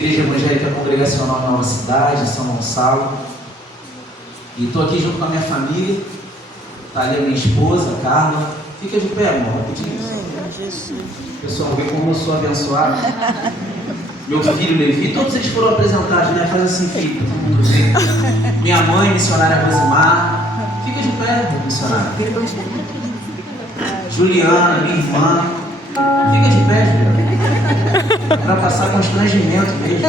Igreja Evangélica Congregacional Nova Cidade, São Gonçalo. E estou aqui junto com a minha família. Está ali a minha esposa, Carla. Fica de pé, amor, rapidinho. Pessoal, vê como eu sou abençoado. Meu filho Levi, todos eles foram apresentados, né? Faz assim, filho, todo mundo vê. Minha mãe, missionária Rosimar. Fica de pé, missionária. Juliana, minha irmã. Fica de pé, Juliana. Para passar constrangimento mesmo.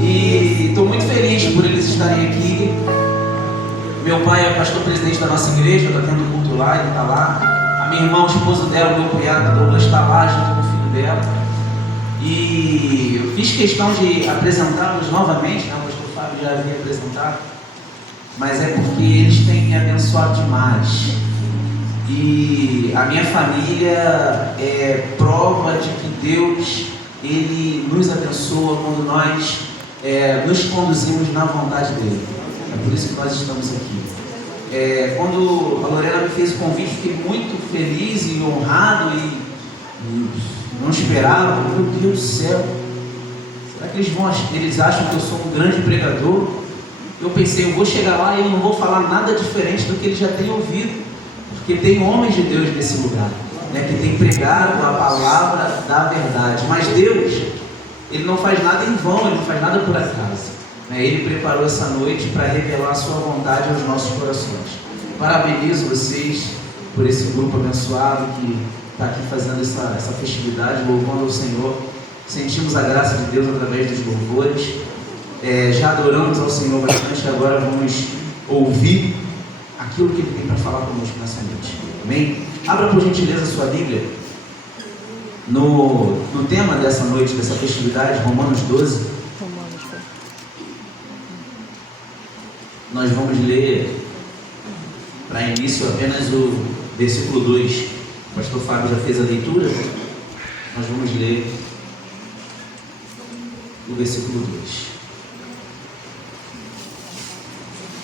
E estou muito feliz por eles estarem aqui. Meu pai é pastor presidente da nossa igreja, está tendo culto lá, ele está lá. A minha irmã, o esposo dela, o meu cunhado Douglas, está lá junto com o filho dela. E eu fiz questão de apresentá-los novamente, né? O pastor Fábio já havia apresentado, mas é porque eles têm me abençoado demais. E a minha família é prova de que Deus, Ele nos abençoa quando nós nos conduzimos na vontade dEle. É por isso que nós estamos aqui. Quando a Lorena me fez o convite, fiquei muito feliz e honrado e não esperava. Meu Deus do céu, será que eles acham que eu sou um grande pregador? Eu pensei, eu vou chegar lá e eu não vou falar nada diferente do que eles já têm ouvido, porque tem homens de Deus nesse lugar, né, que tem pregado a palavra da verdade. Mas Deus, Ele não faz nada em vão, Ele não faz nada por acaso, né? Ele preparou essa noite para revelar a sua vontade aos nossos corações. Parabenizo vocês por esse grupo abençoado que está aqui fazendo essa festividade, louvando ao Senhor. Sentimos a graça de Deus através dos louvores. Já adoramos ao Senhor bastante, agora vamos ouvir aquilo que Ele tem para falar conosco nessa noite. Amém? Abra por gentileza a sua Bíblia no tema dessa noite, dessa festividade, Romanos 12. Nós vamos ler para início apenas o versículo 2. O pastor Fábio já fez a leitura. Nós vamos ler o versículo 2.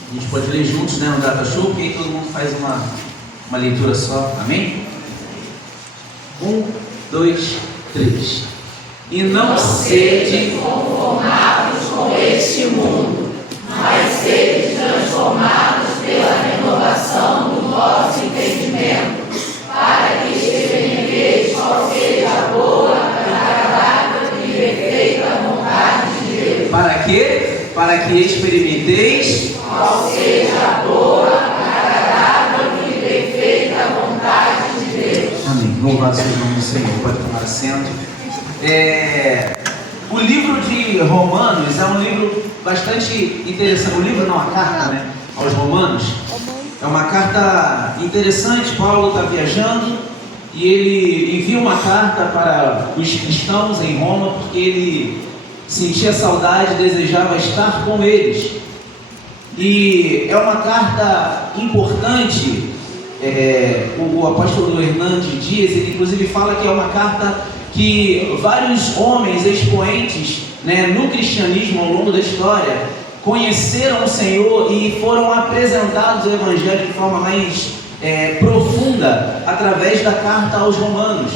A gente pode ler juntos, né, no Data Show, porque aí todo mundo faz uma leitura só. Amém? 1, 2, 3. E não sede conformados com este mundo, mas sede transformados pela renovação do vosso entendimento, para que experimenteis qual seja a boa, agradável e perfeita vontade de Deus. Para quê? Para que experimenteis qual seja a boa, agradável e perfeita vontade de Deus. Amém. Louvado seja o nome do Senhor. Pode tomar assento. O livro de Romanos é um livro bastante interessante. O livro não, a carta, né, aos Romanos. É uma carta interessante. Paulo está viajando e ele envia uma carta para os cristãos em Roma, porque ele sentia saudade, desejava estar com eles. E é uma carta importante. O apóstolo Hernandes Dias, ele inclusive fala que é uma carta que vários homens expoentes, né, no cristianismo ao longo da história conheceram o Senhor e foram apresentados ao Evangelho de forma mais profunda através da carta aos Romanos,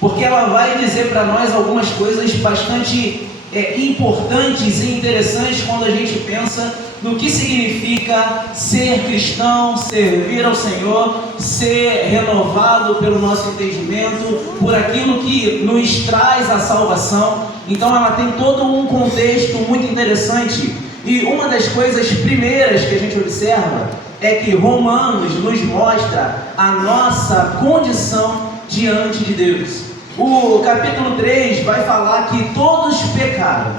porque ela vai dizer para nós algumas coisas bastante importantes e interessantes quando a gente pensa no que significa ser cristão, servir ao Senhor, ser renovado pelo nosso entendimento, por aquilo que nos traz a salvação. Então ela tem todo um contexto muito interessante. E uma das coisas primeiras que a gente observa é que Romanos nos mostra a nossa condição diante de Deus. O capítulo 3 vai falar que todos pecaram.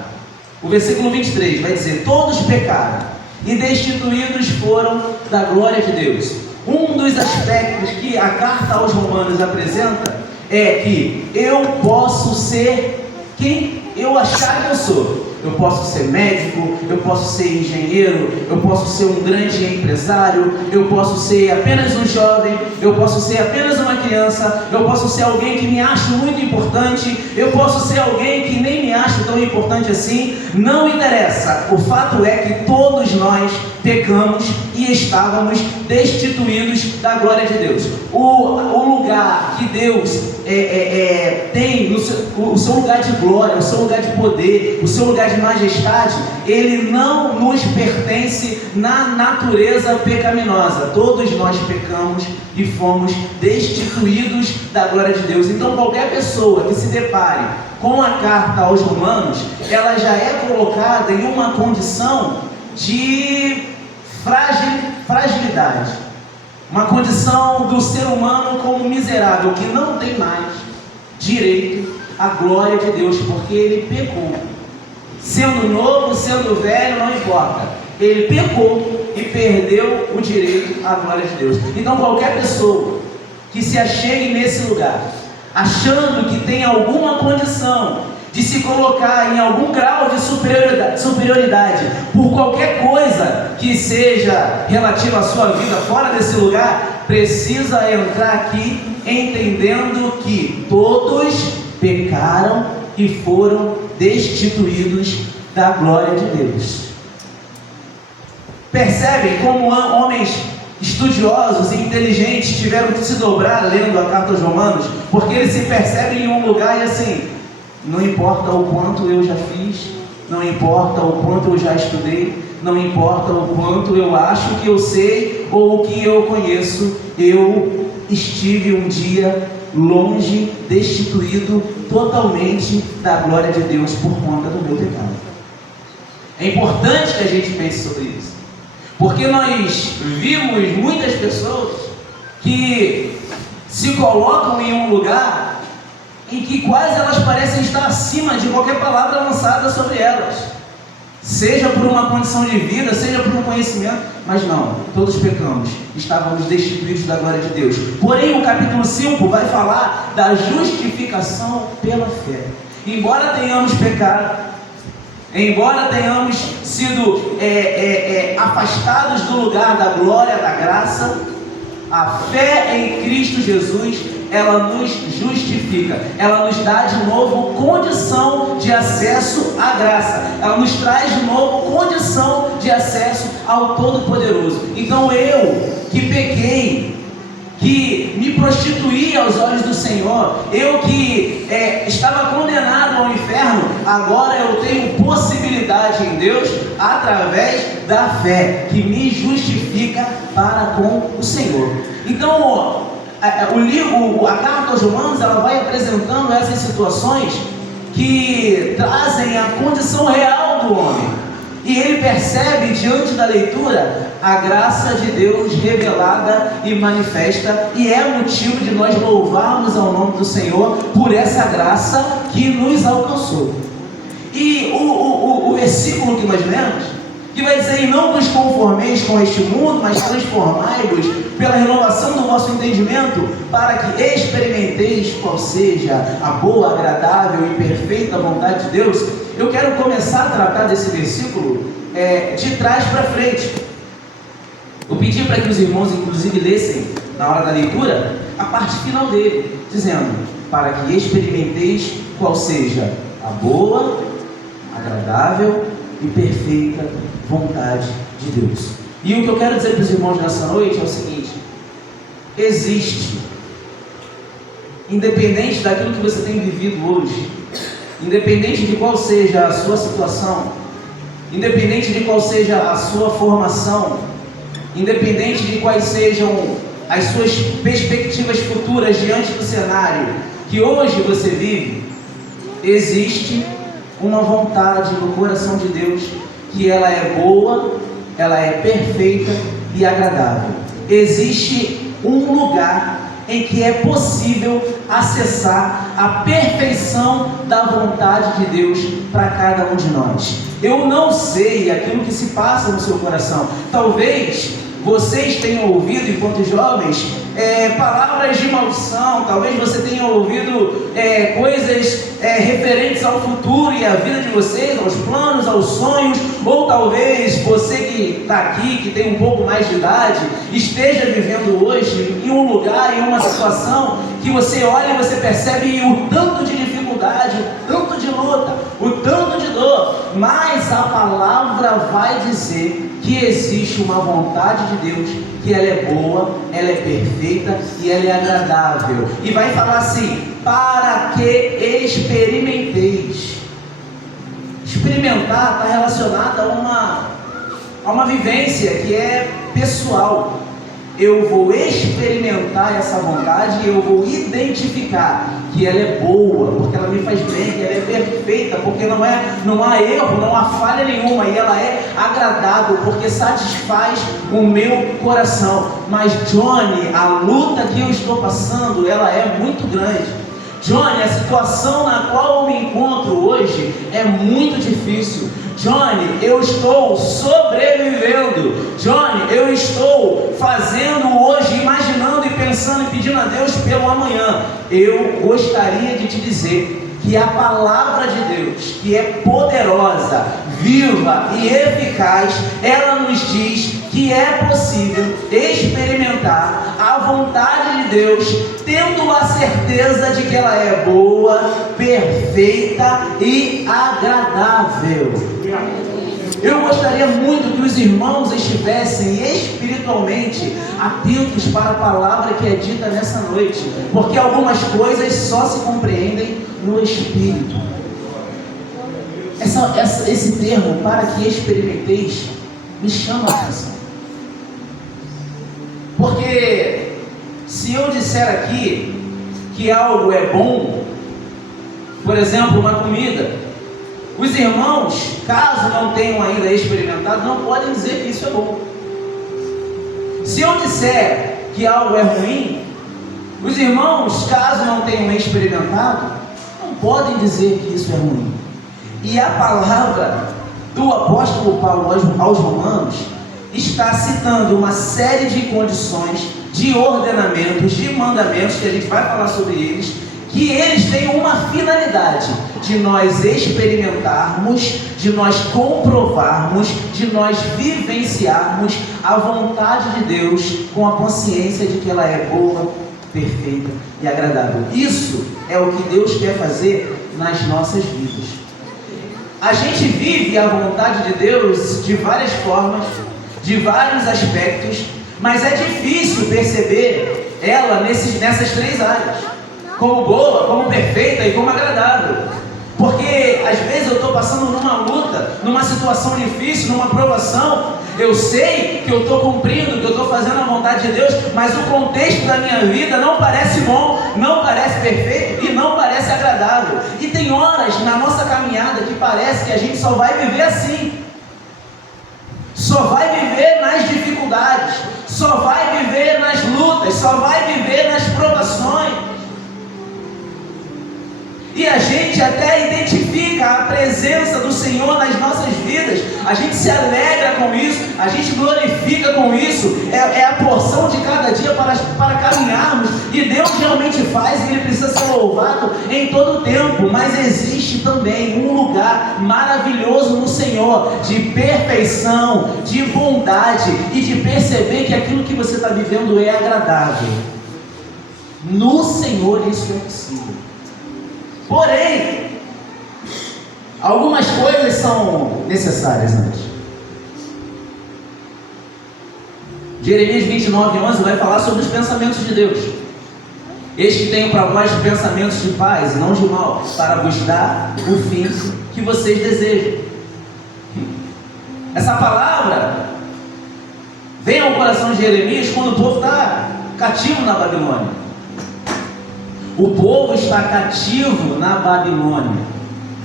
O versículo 23 vai dizer: todos pecaram e destituídos foram da glória de Deus. Um dos aspectos que a carta aos Romanos apresenta é que eu posso ser quem eu achar que eu sou. Eu posso ser médico, eu posso ser engenheiro, eu posso ser um grande empresário, eu posso ser apenas um jovem, eu posso ser apenas uma criança, eu posso ser alguém que me acho muito importante, eu posso ser alguém que nem me acho tão tão importante assim, não interessa. O fato é que todos nós pecamos e estávamos destituídos da glória de Deus. O lugar que Deus tem, o seu lugar de glória, o seu lugar de poder, o seu lugar de majestade, ele não nos pertence na natureza pecaminosa. Todos nós pecamos e fomos destituídos da glória de Deus. Então qualquer pessoa que se depare com a carta aos Romanos, ela já é colocada em uma condição de fragilidade, uma condição do ser humano como miserável, que não tem mais direito à glória de Deus, porque ele pecou. Sendo novo, sendo velho, não importa, ele pecou e perdeu o direito à glória de Deus. Então qualquer pessoa que se achegue nesse lugar, achando que tem alguma condição de se colocar em algum grau de superioridade por qualquer coisa que seja relativa à sua vida fora desse lugar, precisa entrar aqui entendendo que todos pecaram e foram destituídos da glória de Deus. Percebem como homens estudiosos e inteligentes tiveram que se dobrar lendo a carta aos Romanos, porque eles se percebem em um lugar e assim, não importa o quanto eu já fiz, não importa o quanto eu já estudei, não importa o quanto eu acho que eu sei ou o que eu conheço, eu estive um dia longe, destituído totalmente da glória de Deus por conta do meu pecado. É importante que a gente pense sobre isso, porque nós vimos muitas pessoas que se colocam em um lugar em que quase elas parecem estar acima de qualquer palavra lançada sobre elas, seja por uma condição de vida, seja por um conhecimento, mas não, todos pecamos, estávamos destituídos da glória de Deus. Porém o capítulo 5 vai falar da justificação pela fé. Embora tenhamos pecado, embora tenhamos sido afastados do lugar da glória, da graça, a fé em Cristo Jesus, ela nos justifica, ela nos dá de novo condição de acesso à graça, ela nos traz de novo condição de acesso ao Todo-Poderoso. Então eu, que pequei, que me prostituí aos olhos do Senhor, eu que estava condenado ao inferno, agora eu tenho possibilidade em Deus através da fé, que me justifica para com o Senhor. Então a carta aos Romanos, ela vai apresentando essas situações que trazem a condição real do homem, e ele percebe diante da leitura a graça de Deus revelada e manifesta, e é motivo de nós louvarmos ao nome do Senhor por essa graça que nos alcançou. E o versículo que nós lemos, que vai dizer: e não vos conformeis com este mundo, mas transformai-vos pela renovação do vosso entendimento, para que experimenteis qual seja a boa, agradável e perfeita vontade de Deus. Eu quero começar a tratar desse versículo de trás para frente. Eu pedi para que os irmãos inclusive lessem na hora da leitura a parte final dele, dizendo: para que experimenteis qual seja a boa, agradável e perfeita vontade de Deus. E o que eu quero dizer para os irmãos nessa noite é o seguinte: existe, independente daquilo que você tem vivido hoje, independente de qual seja a sua situação, independente de qual seja a sua formação, independente de quais sejam as suas perspectivas futuras diante do cenário que hoje você vive, existe uma vontade no coração de Deus, que ela é boa, ela é perfeita e agradável. Existe um lugar em que é possível acessar a perfeição da vontade de Deus para cada um de nós. Eu não sei aquilo que se passa no seu coração. Talvez vocês tenham ouvido, enquanto jovens, palavras de maldição. Talvez você tenha ouvido coisas referentes ao futuro e à vida de vocês, aos planos, aos sonhos. Ou talvez você que está aqui, que tem um pouco mais de idade, esteja vivendo hoje em um lugar, em uma situação que você olha e você percebe o tanto de dificuldade, o tanto de luta, o tanto mas a palavra vai dizer que existe uma vontade de Deus, que ela é boa, ela é perfeita e ela é agradável. E vai falar assim: para que experimenteis. Experimentar está relacionado a uma vivência que é pessoal. Eu vou experimentar essa vontade e eu vou identificar que ela é boa, porque ela me faz bem, que ela é perfeita, porque não há erro, não há falha nenhuma, e ela é agradável, porque satisfaz o meu coração. Mas Johnny, a luta que eu estou passando, ela é muito grande. Johnny, a situação na qual eu me encontro hoje é muito difícil. Johnny, eu estou sobrevivendo. Johnny, eu estou fazendo hoje, imaginando e pensando e pedindo a Deus pelo amanhã. Eu gostaria de te dizer que a palavra de Deus, que é poderosa, viva e eficaz, ela nos diz que é possível experimentar a vontade de Deus, tendo a certeza de que ela é boa, perfeita e agradável. Eu gostaria muito que os irmãos estivessem espiritualmente atentos para a palavra que é dita nessa noite, porque algumas coisas só se compreendem no Espírito. Esse termo, para que experimenteis, me chama a atenção. Porque se eu disser aqui que algo é bom, por exemplo, uma comida, os irmãos, caso não tenham ainda experimentado, não podem dizer que isso é bom. Se eu disser que algo é ruim, os irmãos, caso não tenham experimentado, não podem dizer que isso é ruim. E a palavra do apóstolo Paulo aos Romanos está citando uma série de condições, de ordenamentos, de mandamentos, que a gente vai falar sobre eles, que eles têm uma finalidade: de nós experimentarmos, de nós comprovarmos, de nós vivenciarmos a vontade de Deus com a consciência de que ela é boa, perfeita e agradável. Isso é o que Deus quer fazer nas nossas vidas. A gente vive a vontade de Deus de várias formas, de vários aspectos, mas é difícil perceber ela nessas três áreas: como boa, como perfeita e como agradável. Porque às vezes eu estou passando numa luta, numa situação difícil, numa provação. Eu sei que eu estou cumprindo, que eu estou fazendo a vontade de Deus, mas o contexto da minha vida não parece bom, não parece perfeito e não parece agradável. E tem horas na nossa caminhada que parece que a gente só vai viver assim, só vai viver nas dificuldades, só vai viver nas lutas, só vai viver nas provações. E a gente até identifica a presença do Senhor nas nossas vidas, a gente se alegra com isso, a gente glorifica com isso, é a porção de cada dia para caminharmos, e Deus realmente faz, e Ele precisa ser louvado em todo o tempo. Mas existe também um lugar maravilhoso no Senhor, de perfeição, de bondade, e de perceber que aquilo que você está vivendo é agradável. No Senhor isso é possível. Porém, algumas coisas são necessárias antes. Jeremias 29:11 vai falar sobre os pensamentos de Deus. Eis que tenho para vós pensamentos de paz e não de mal, para vos dar o fim que vocês desejam. Essa palavra vem ao coração de Jeremias quando o povo está cativo na Babilônia. O povo está cativo na Babilônia,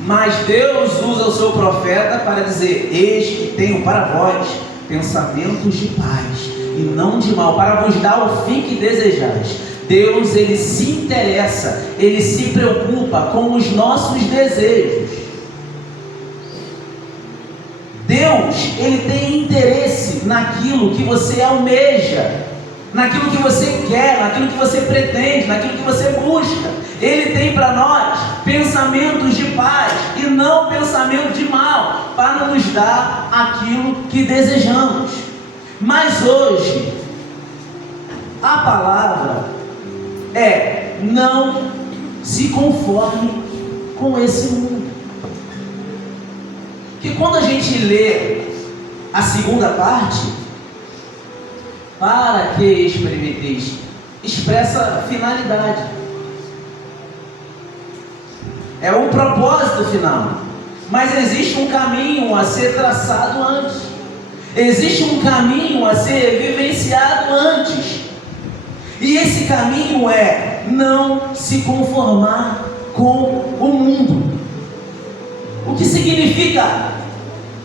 mas Deus usa o seu profeta para dizer: eis que tenho para vós pensamentos de paz e não de mal, para vos dar o fim que desejais. Deus, Ele se interessa, Ele se preocupa com os nossos desejos. Deus, Ele tem interesse naquilo que você almeja, naquilo que você quer, naquilo que você pretende, naquilo que você busca. Ele tem para nós pensamentos de paz e não pensamento de mal, para nos dar aquilo que desejamos. Mas hoje, a palavra é: não se conforme com esse mundo. que quando a gente lê a segunda parte, para que experimenteis, expressa finalidade. É um propósito final. Mas existe um caminho a ser traçado antes. Existe um caminho a ser vivenciado antes. E esse caminho é não se conformar com o mundo. O que significa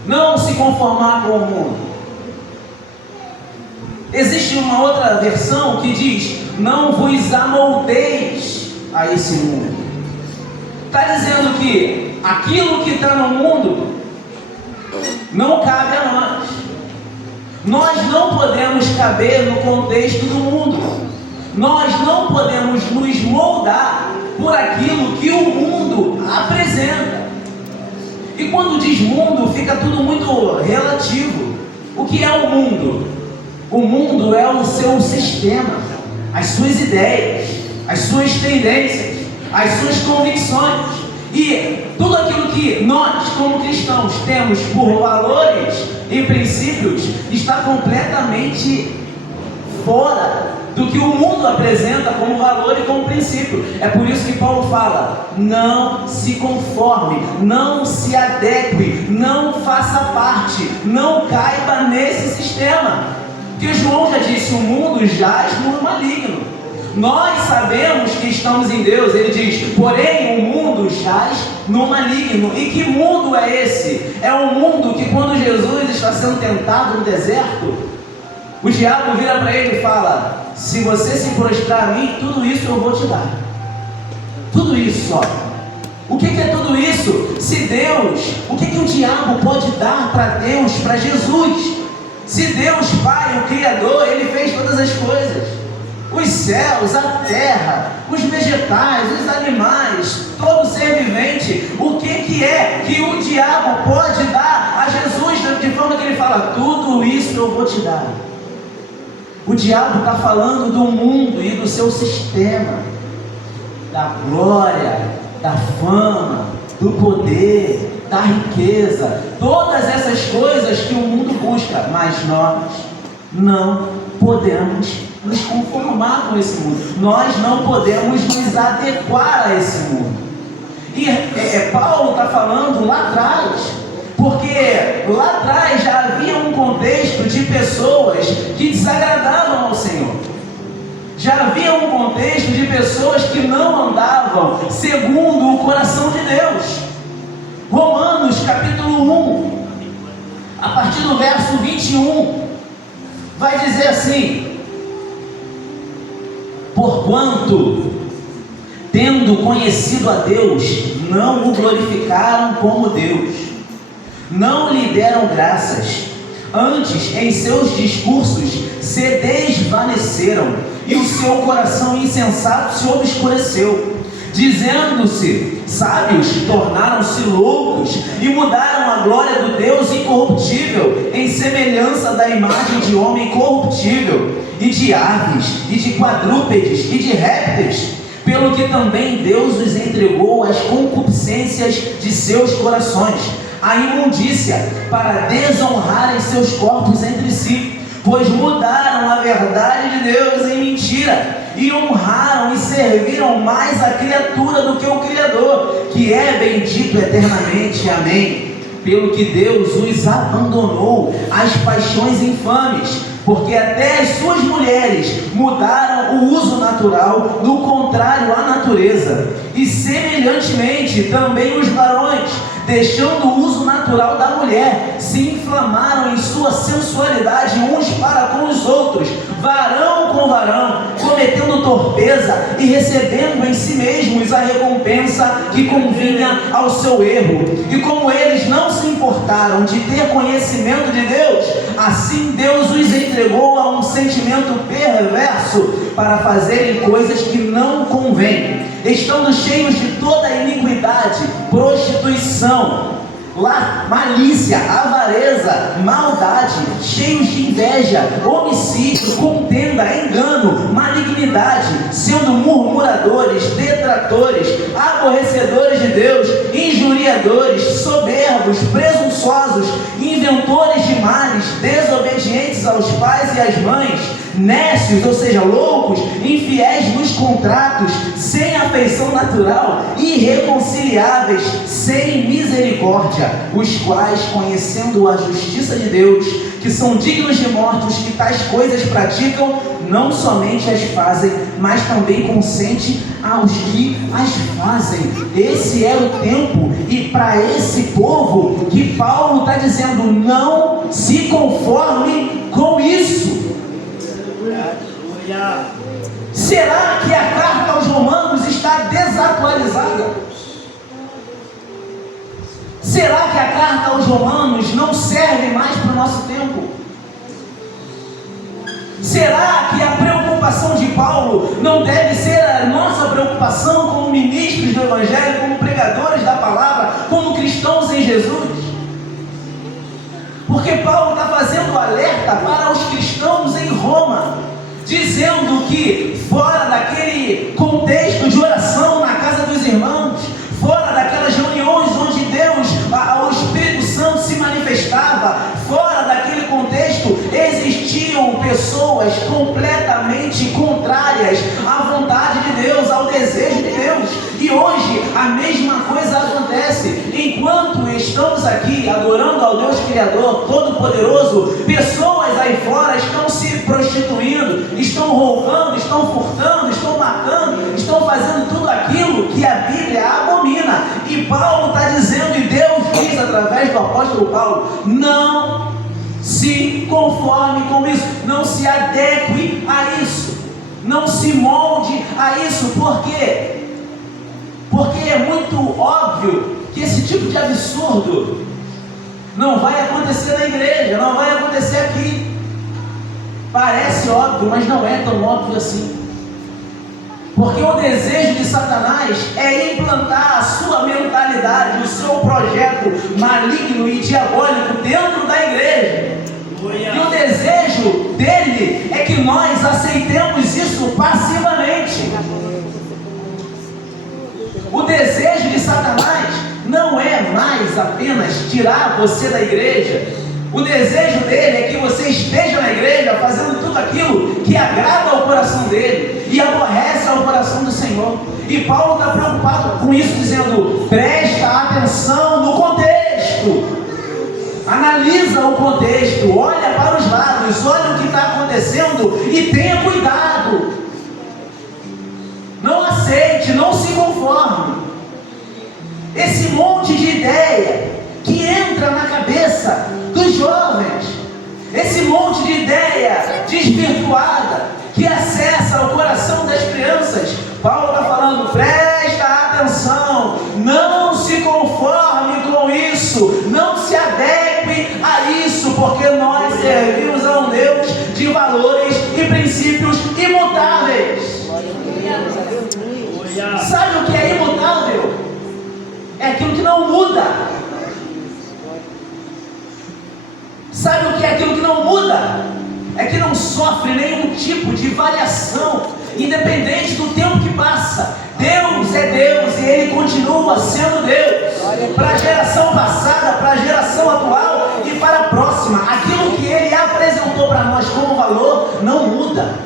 não se conformar com o mundo? Existe uma outra versão que diz: não vos amoldeis a esse mundo. Está dizendo que aquilo que está no mundo não cabe a nós. Nós não podemos caber no contexto do mundo. Nós não podemos nos moldar por aquilo que o mundo apresenta. E quando diz mundo, fica tudo muito relativo. O que é o mundo? O mundo é o seu sistema, as suas ideias, as suas tendências, as suas convicções. E tudo aquilo que nós, como cristãos, temos por valores e princípios está completamente fora do que o mundo apresenta como valor e como princípio. É por isso que Paulo fala: não se conforme, não se adeque, não faça parte, não caiba nesse sistema. Porque João já disse: o mundo jaz no maligno. Nós sabemos que estamos em Deus. Ele diz: porém o mundo jaz no maligno. E que mundo é esse? É um mundo que quando Jesus está sendo tentado no deserto, o diabo vira para ele e fala: se você se prostrar a mim, tudo isso eu vou te dar. Tudo isso, ó. O que é tudo isso? Se Deus, o que o diabo pode dar para Deus, para Jesus? Se Deus Pai, o Criador, Ele fez todas as coisas, os céus, a terra, os vegetais, os animais, todo ser vivente, o que é que o diabo pode dar a Jesus, de forma que ele fala: tudo isso eu vou te dar? O diabo está falando do mundo e do seu sistema, da glória, da fama, do poder, da riqueza, todas essas coisas que o mundo busca. Mas nós não podemos nos conformar com esse mundo. Nós não podemos nos adequar a esse mundo. E Paulo está falando lá atrás, porque lá atrás já havia um contexto de pessoas que desagradavam ao Senhor. Já havia um contexto de pessoas que não andavam segundo o coração de Deus. Romanos capítulo 1, a partir do verso 21, vai dizer assim: porquanto, tendo conhecido a Deus, não o glorificaram como Deus, não lhe deram graças, antes em seus discursos se desvaneceram, e o seu coração insensato se obscureceu. Dizendo-se sábios, tornaram-se loucos e mudaram a glória do Deus incorruptível em semelhança da imagem de homem corruptível, e de aves, e de quadrúpedes, e de répteis, pelo que também Deus os entregou às concupiscências de seus corações, a imundícia, para desonrarem seus corpos entre si, pois mudaram a verdade de Deus em mentira, e honraram e serviram mais a criatura do que o Criador, que é bendito eternamente. Amém. Pelo que Deus os abandonou às paixões infames, porque até as suas mulheres mudaram o uso natural, do contrário à natureza, e semelhantemente também os varões, deixando o uso natural da mulher, se inflamaram em sua sensualidade uns para com os outros, varão com varão, cometendo torpeza e recebendo em si mesmos a recompensa que convinha ao seu erro. E como eles não se importaram de ter conhecimento de Deus, assim Deus os entregou a um sentimento perverso para fazerem coisas que não convêm, estando cheios de toda iniquidade, prostituição, malícia, avareza, maldade, cheios de inveja, homicídio, contenda, engano, malignidade, sendo murmuradores, detratores, aborrecedores de Deus, injuriadores, soberbos, presunçosos, presunçosos, inventores de males, desobedientes aos pais e às mães, nécios, ou seja, loucos, infiéis nos contratos, sem afeição natural, irreconciliáveis, sem misericórdia, os quais, conhecendo a justiça de Deus, que são dignos de morte, os que tais coisas praticam, não somente as fazem, mas também consentem aos que as fazem. Esse é o tempo, e para esse povo que Paulo está dizendo, não se conforme com isso. Será que a carta aos Romanos está desatualizada? Será que a carta aos Romanos não serve mais para o nosso tempo? Será que a preocupação de Paulo não deve ser a nossa preocupação como ministros do Evangelho, como pregadores da palavra, como cristãos em Jesus? Porque Paulo está fazendo alerta para os cristãos em Roma, dizendo que fora daquele contexto de oração na casa dos irmãos, fora daquelas reuniões onde Deus, o Espírito Santo se manifestava, fora daquele contexto existiam pessoas completamente contrárias à vontade de Deus, ao desejo de Deus. E hoje a mesma coisa acontece. Enquanto estamos aqui adorando ao Deus Criador Todo-Poderoso, pessoas aí fora estão se prostituindo, estão roubando, estão furtando, estão matando, estão fazendo tudo aquilo que a Bíblia abomina. E Paulo está dizendo, e Deus diz através do apóstolo Paulo, não se conforme com isso, não se adeque a isso, não se molde a isso. Por quê? Porque é muito óbvio que esse tipo de absurdo não vai acontecer na igreja, não vai acontecer aqui. Parece óbvio, mas não é tão óbvio assim. Porque o desejo de Satanás é implantar a sua mentalidade, o seu projeto maligno e diabólico dentro da igreja. E o desejo dele é que nós aceitemos isso passivamente. O desejo de Satanás não é mais apenas tirar você da igreja. O desejo dele é que você esteja na igreja fazendo tudo aquilo que agrada ao coração dele e aborrece ao coração do Senhor. E Paulo está preocupado com isso, dizendo, presta atenção no contexto, analisa o contexto, olha para os lados, olha o que está acontecendo e tenha cuidado. Não aceite, não se conforme. Esse monte de ideia que entra na cabeça dos jovens, esse monte de ideia desvirtuada que acessa o coração das crianças, Paulo está falando, presta atenção, não se conforme com isso, não se adeque a isso, porque nós servimos a um Deus de valores e princípios imutáveis. Sabe o que é imutável? É aquilo que não muda. Sabe o que é aquilo que não muda? É que não sofre nenhum tipo de variação, independente do tempo que passa. Deus é Deus e Ele continua sendo Deus, para a geração passada, para a geração atual e para a próxima. Aquilo que Ele apresentou para nós como valor não muda.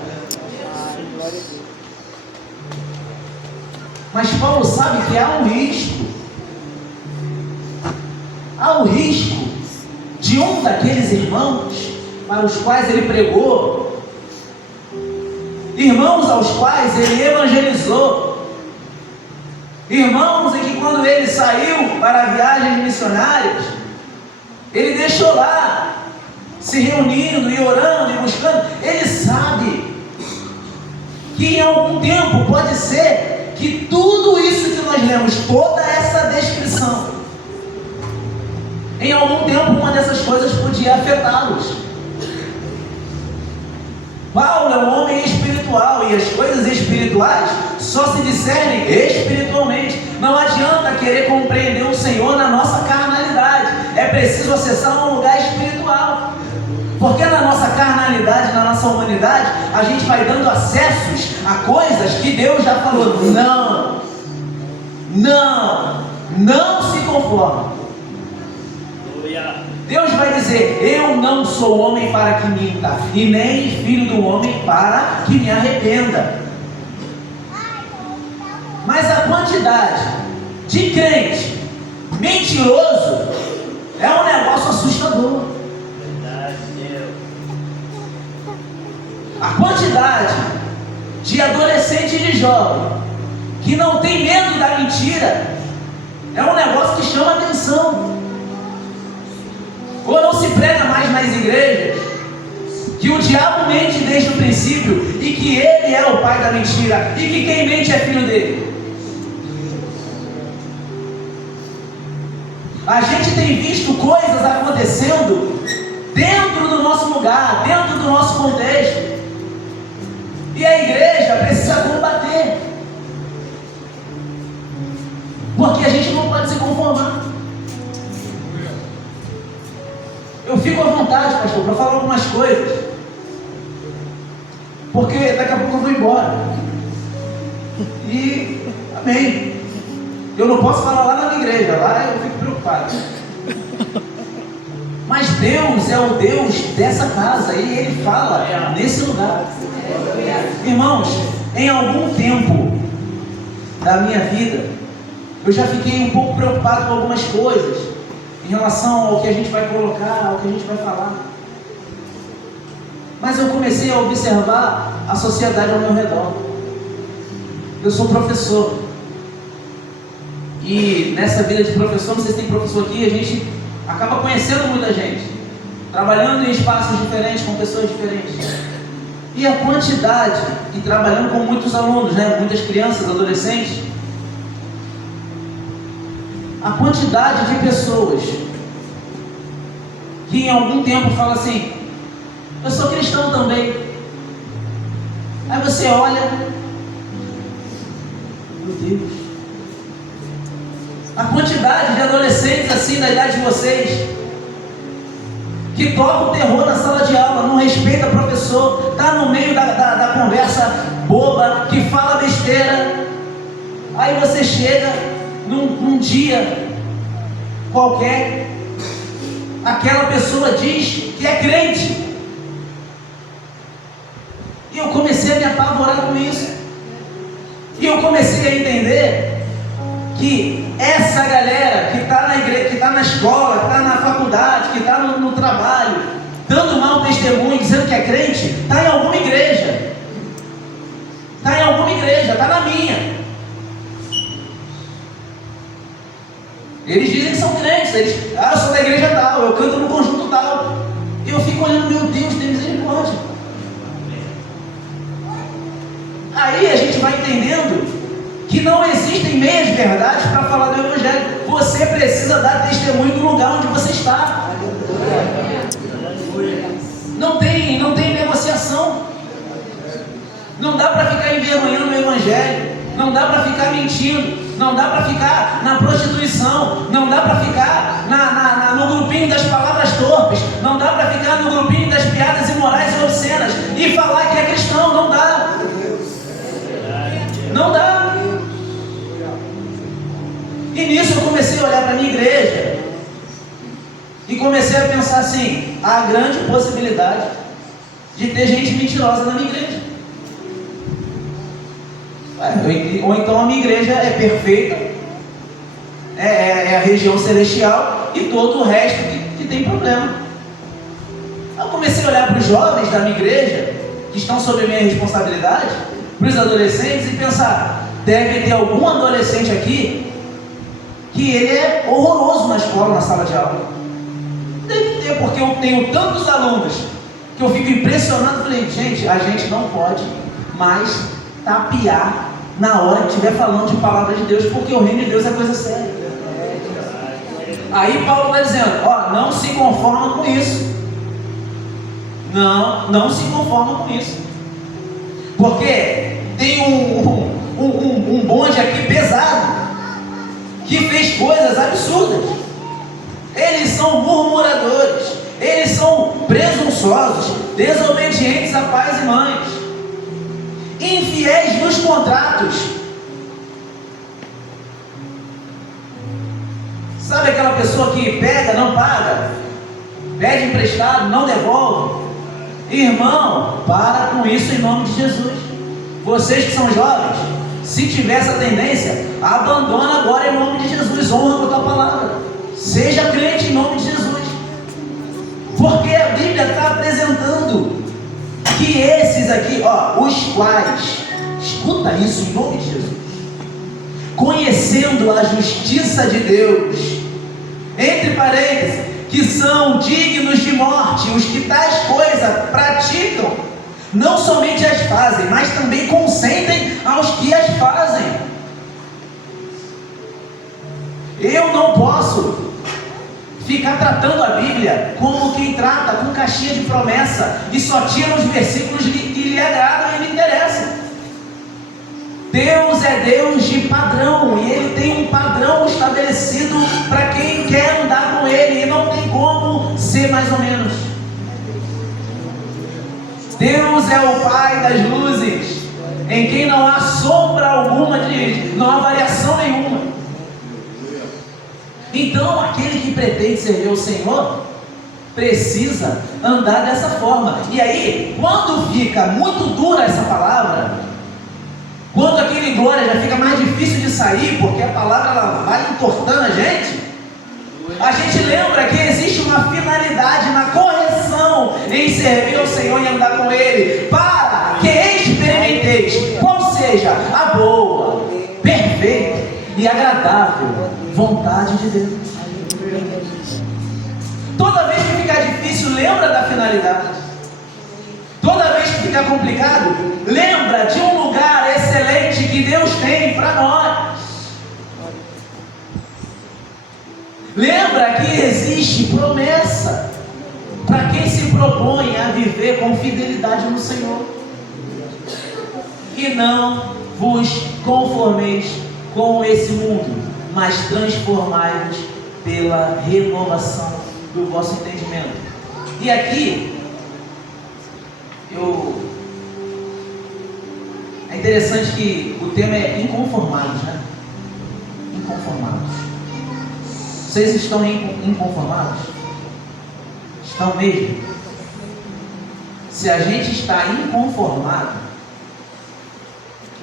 Mas Paulo sabe que há um risco. Há um risco de um daqueles irmãos para os quais ele pregou, irmãos aos quais ele evangelizou, irmãos em que quando ele saiu para viagens missionárias, ele deixou lá, se reunindo e orando e buscando. Ele sabe que em algum tempo pode ser que tudo isso que nós lemos, toda essa descrição, em algum tempo uma dessas coisas podia afetá-los. Paulo é um homem espiritual e as coisas espirituais só se discernem espiritualmente. Não adianta querer compreender o Senhor na nossa carnalidade. É preciso acessar um lugar espiritual. Porque na nossa carnalidade, na nossa humanidade, a gente vai dando acessos a coisas que Deus já falou. Não se conforme. Deus vai dizer: eu não sou homem para que minta, e nem filho do homem para que me arrependa. Mas a quantidade de crente mentiroso é um negócio assustador. A quantidade de adolescente e de jovem que não tem medo da mentira é um negócio que chama atenção. Ou não se prega mais nas igrejas que o diabo mente desde o princípio e que ele é o pai da mentira e que quem mente é filho dele. A gente tem visto coisas acontecendo dentro do nosso lugar, dentro do nosso contexto, e a igreja precisa combater, porque a gente não pode se conformar. Eu fico à vontade, pastor, para falar algumas coisas, porque daqui a pouco eu vou embora. E amém. Eu não posso falar lá na minha igreja, lá eu fico preocupado. Mas Deus é o Deus dessa casa e Ele fala nesse lugar. Irmãos, em algum tempo da minha vida, eu já fiquei um pouco preocupado com algumas coisas em relação ao que a gente vai colocar, ao que a gente vai falar. Mas eu comecei a observar a sociedade ao meu redor. Eu sou professor. E nessa vida de professor, não sei se tem professor aqui, a gente acaba conhecendo muita gente, trabalhando em espaços diferentes, com pessoas diferentes. E a quantidade, e trabalhando com muitos alunos, muitas crianças, adolescentes, a quantidade de pessoas que em algum tempo fala assim: eu sou cristão também. Aí você olha, meu Deus, a quantidade de adolescentes assim da idade de vocês que tocam terror na sala de aula, não respeita o professor, está no meio da conversa boba, que fala besteira. Aí você chega num dia qualquer, aquela pessoa diz que é crente. E eu comecei a me apavorar com isso. E eu comecei a entender que essa galera que está na igreja, que está na escola, que está na faculdade, que está no trabalho, dando mau testemunho, dizendo que é crente, está em alguma igreja. Está em alguma igreja, está na minha. Eles dizem que são crentes, eu sou da igreja tal, eu canto no conjunto tal. E eu fico olhando, meu Deus, tem misericórdia. Aí a gente vai entendendo que não existem meias verdades para falar do Evangelho. Você precisa dar testemunho do lugar onde você está. Não tem negociação. Não dá para ficar envergonhando o Evangelho. Não dá para ficar mentindo. Não dá para ficar na prostituição. Não dá para ficar no grupinho das palavras torpes. Não dá para ficar no grupinho das piadas imorais e obscenas e falar que é cristão. Não dá. Não dá. E nisso eu comecei a olhar para a minha igreja e comecei a pensar assim: há grande possibilidade de ter gente mentirosa na minha igreja. Ou então a minha igreja é perfeita, é a região celestial, e todo o resto que tem problema. Eu comecei a olhar para os jovens da minha igreja, que estão sob a minha responsabilidade, para os adolescentes, e pensar: deve ter algum adolescente aqui que ele é horroroso na escola, na sala de aula. Deve ter, porque eu tenho tantos alunos que eu fico impressionado. Falei: gente, a gente não pode mais tapear na hora que estiver falando de palavra de Deus, porque o reino de Deus é coisa séria. Aí Paulo está dizendo: ó, não se conforma com isso. Não se conforma com isso, porque tem um bonde aqui pesado que fez coisas absurdas. Eles são murmuradores, eles são presunçosos, desobedientes a pais e mães, infiéis nos contratos. Sabe aquela pessoa que pega, não paga, pede emprestado, não devolve. Irmão, para com isso em nome de Jesus. Vocês que são jovens, se tiver essa tendência, abandona agora em nome de Jesus, honra com a tua palavra. Seja crente em nome de Jesus. Porque a Bíblia está apresentando que esses aqui, os quais, escuta isso em nome de Jesus, conhecendo a justiça de Deus, entre parênteses, que são dignos de morte, os que tais coisas praticam, não somente as fazem, mas também consentem aos que as fazem. Eu não posso ficar tratando a Bíblia como quem trata com caixinha de promessa e só tira os versículos que lhe agradam e lhe interessam. Deus é Deus de padrão, e Ele tem um padrão estabelecido para quem quer andar com Ele, e não tem como ser mais ou menos. Deus é o Pai das luzes, em quem não há sombra alguma, não há variação nenhuma. Então, aquele que pretende servir o Senhor precisa andar dessa forma. E aí, quando fica muito dura essa palavra, quando aquele glória já fica mais difícil de sair, porque a palavra ela vai entortando a gente lembra que existe uma finalidade na correção em servir ao Senhor e andar com Ele, para que experimenteis qual seja a boa, perfeita e agradável vontade de Deus. Toda vez que ficar difícil, lembra da finalidade. Toda vez que ficar complicado, lembra de um lugar excelente que Deus tem para nós. Lembra que existe promessa para quem se propõe a viver com fidelidade no Senhor. E não vos conformeis com esse mundo, mas transformai-vos pela renovação do vosso entendimento. E aqui é interessante que o tema é inconformados, né? Inconformados. Vocês estão inconformados? Estão mesmo? Se a gente está inconformado,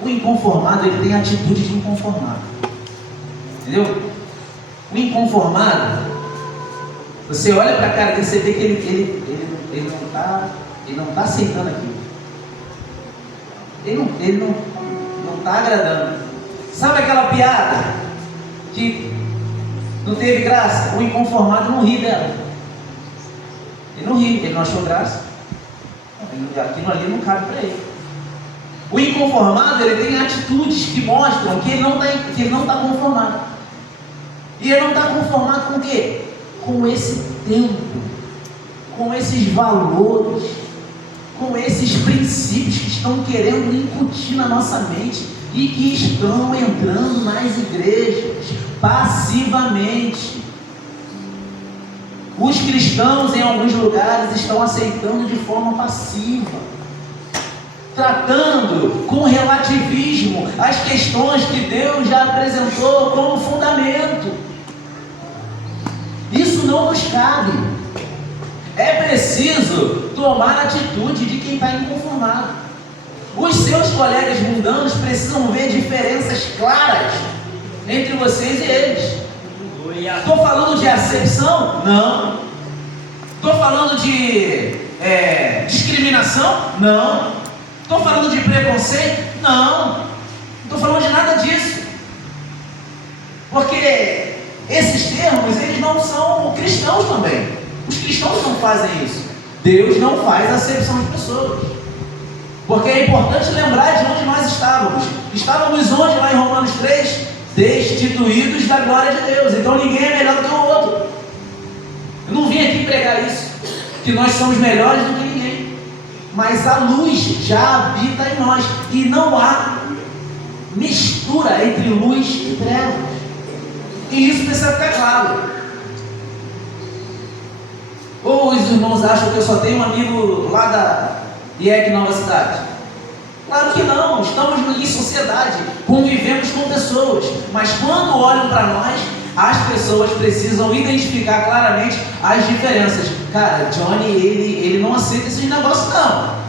o inconformado ele tem atitude de inconformado. Entendeu? O inconformado, você olha para a cara dele, você vê que ele não está aceitando aquilo. Ele não está agradando. Sabe aquela piada que não teve graça? O inconformado não ri dela. Ele não ri, ele não achou graça. Aquilo ali não cabe para ele. O inconformado, ele tem atitudes que mostram que ele não está conformado. E ele não está conformado com o quê? Com esse tempo, com esses valores, com esses princípios que estão querendo incutir na nossa mente e que estão entrando nas igrejas passivamente. Os cristãos em alguns lugares estão aceitando de forma passiva, tratando com relativismo as questões que Deus já apresentou como fundamento. Isso não nos cabe. É preciso tomar a atitude de quem está inconformado. Os seus colegas mundanos precisam ver diferenças claras entre vocês e eles. Estou falando de acepção? Não. Estou falando de discriminação? Não. Estou falando de preconceito? Não. Não estou falando de nada disso. Porque esses termos, eles não são cristãos também. Os cristãos não fazem isso. Deus não faz acepção de pessoas. Porque é importante lembrar de onde nós estávamos. Estávamos onde lá em Romanos 3? Destituídos da glória de Deus. Então ninguém é melhor do que o outro. Eu não vim aqui pregar isso, que nós somos melhores do que ninguém. Mas a luz já habita em nós. E não há mistura entre luz e trevas. E isso precisa ficar claro. Ou os irmãos acham que eu só tenho um amigo lá da IEC Nova Cidade? Claro que não, estamos em sociedade, convivemos com pessoas, mas quando olham para nós, as pessoas precisam identificar claramente as diferenças. Cara, Johnny, ele não aceita esses negócios não.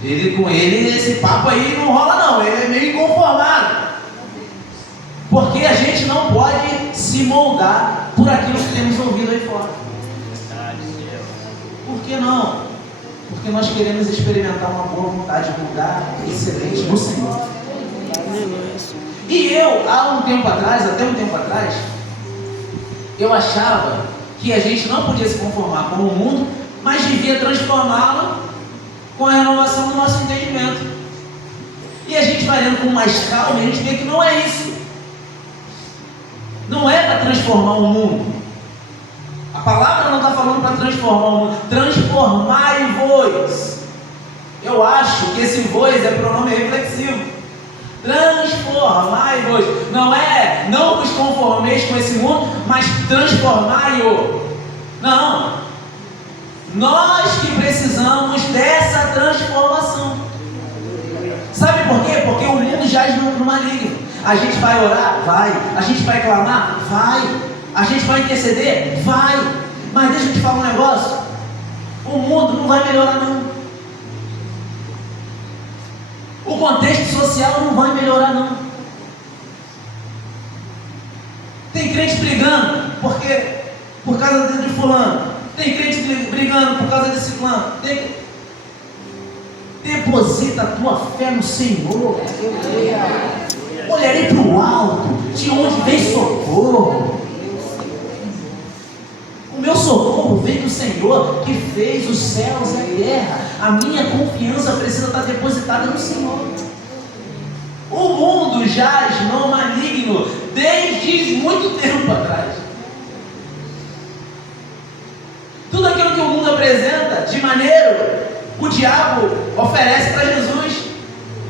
Com ele, esse papo aí não rola não, ele é meio inconformado. Porque a gente não pode se moldar por aquilo que temos ouvido aí fora. Por que não? Porque nós queremos experimentar uma boa vontade de lugar excelente no Senhor. E eu, até um tempo atrás, eu achava que a gente não podia se conformar com o mundo, mas devia transformá-lo com a renovação do nosso entendimento. E a gente vai lendo com mais calma e a gente vê que não é isso. Não é para transformar o mundo. A palavra não está falando para transformar o mundo. Transformai-vos. Eu acho que esse vos é pronome reflexivo. Transformai-vos. Não vos conformeis com esse mundo, mas transformai-o. Não. Nós que precisamos dessa transformação. Sabe por quê? Porque o mundo jaz no maligno. A gente vai orar? Vai. A gente vai clamar? Vai. A gente vai interceder? Vai. Mas deixa eu te falar um negócio. O mundo não vai melhorar não. O contexto social não vai melhorar não. Tem crente brigando por causa de fulano. Tem crente brigando por causa de ciclano. Deposita a tua fé no Senhor. Olharei para o alto, de onde vem socorro. O meu socorro vem do Senhor, que fez os céus e a terra. A minha confiança precisa estar depositada no Senhor. O mundo jaz no maligno desde muito tempo atrás. Tudo aquilo que o mundo apresenta de maneiro, o diabo oferece para Jesus.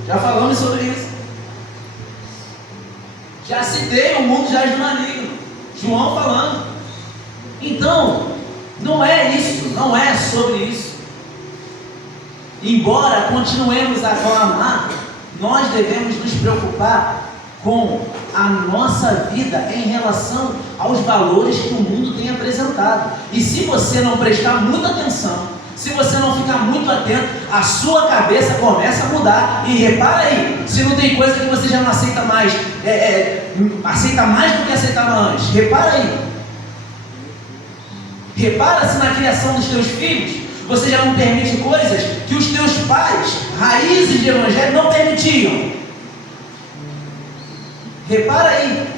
Já falamos sobre isso. Já citei, o mundo jaz no maligno. João falando. Então, não é isso, não é sobre isso. Embora continuemos a clamar, nós devemos nos preocupar com a nossa vida em relação aos valores que o mundo tem apresentado. E se você não prestar muita atenção, se você não ficar muito atento, a sua cabeça começa a mudar. E repara aí, se não tem coisa que você já não aceita mais, aceita mais do que aceitava antes. Repara aí. Repara se na criação dos teus filhos você já não permite coisas que os teus pais, raízes de evangelho, não permitiam. Repara aí.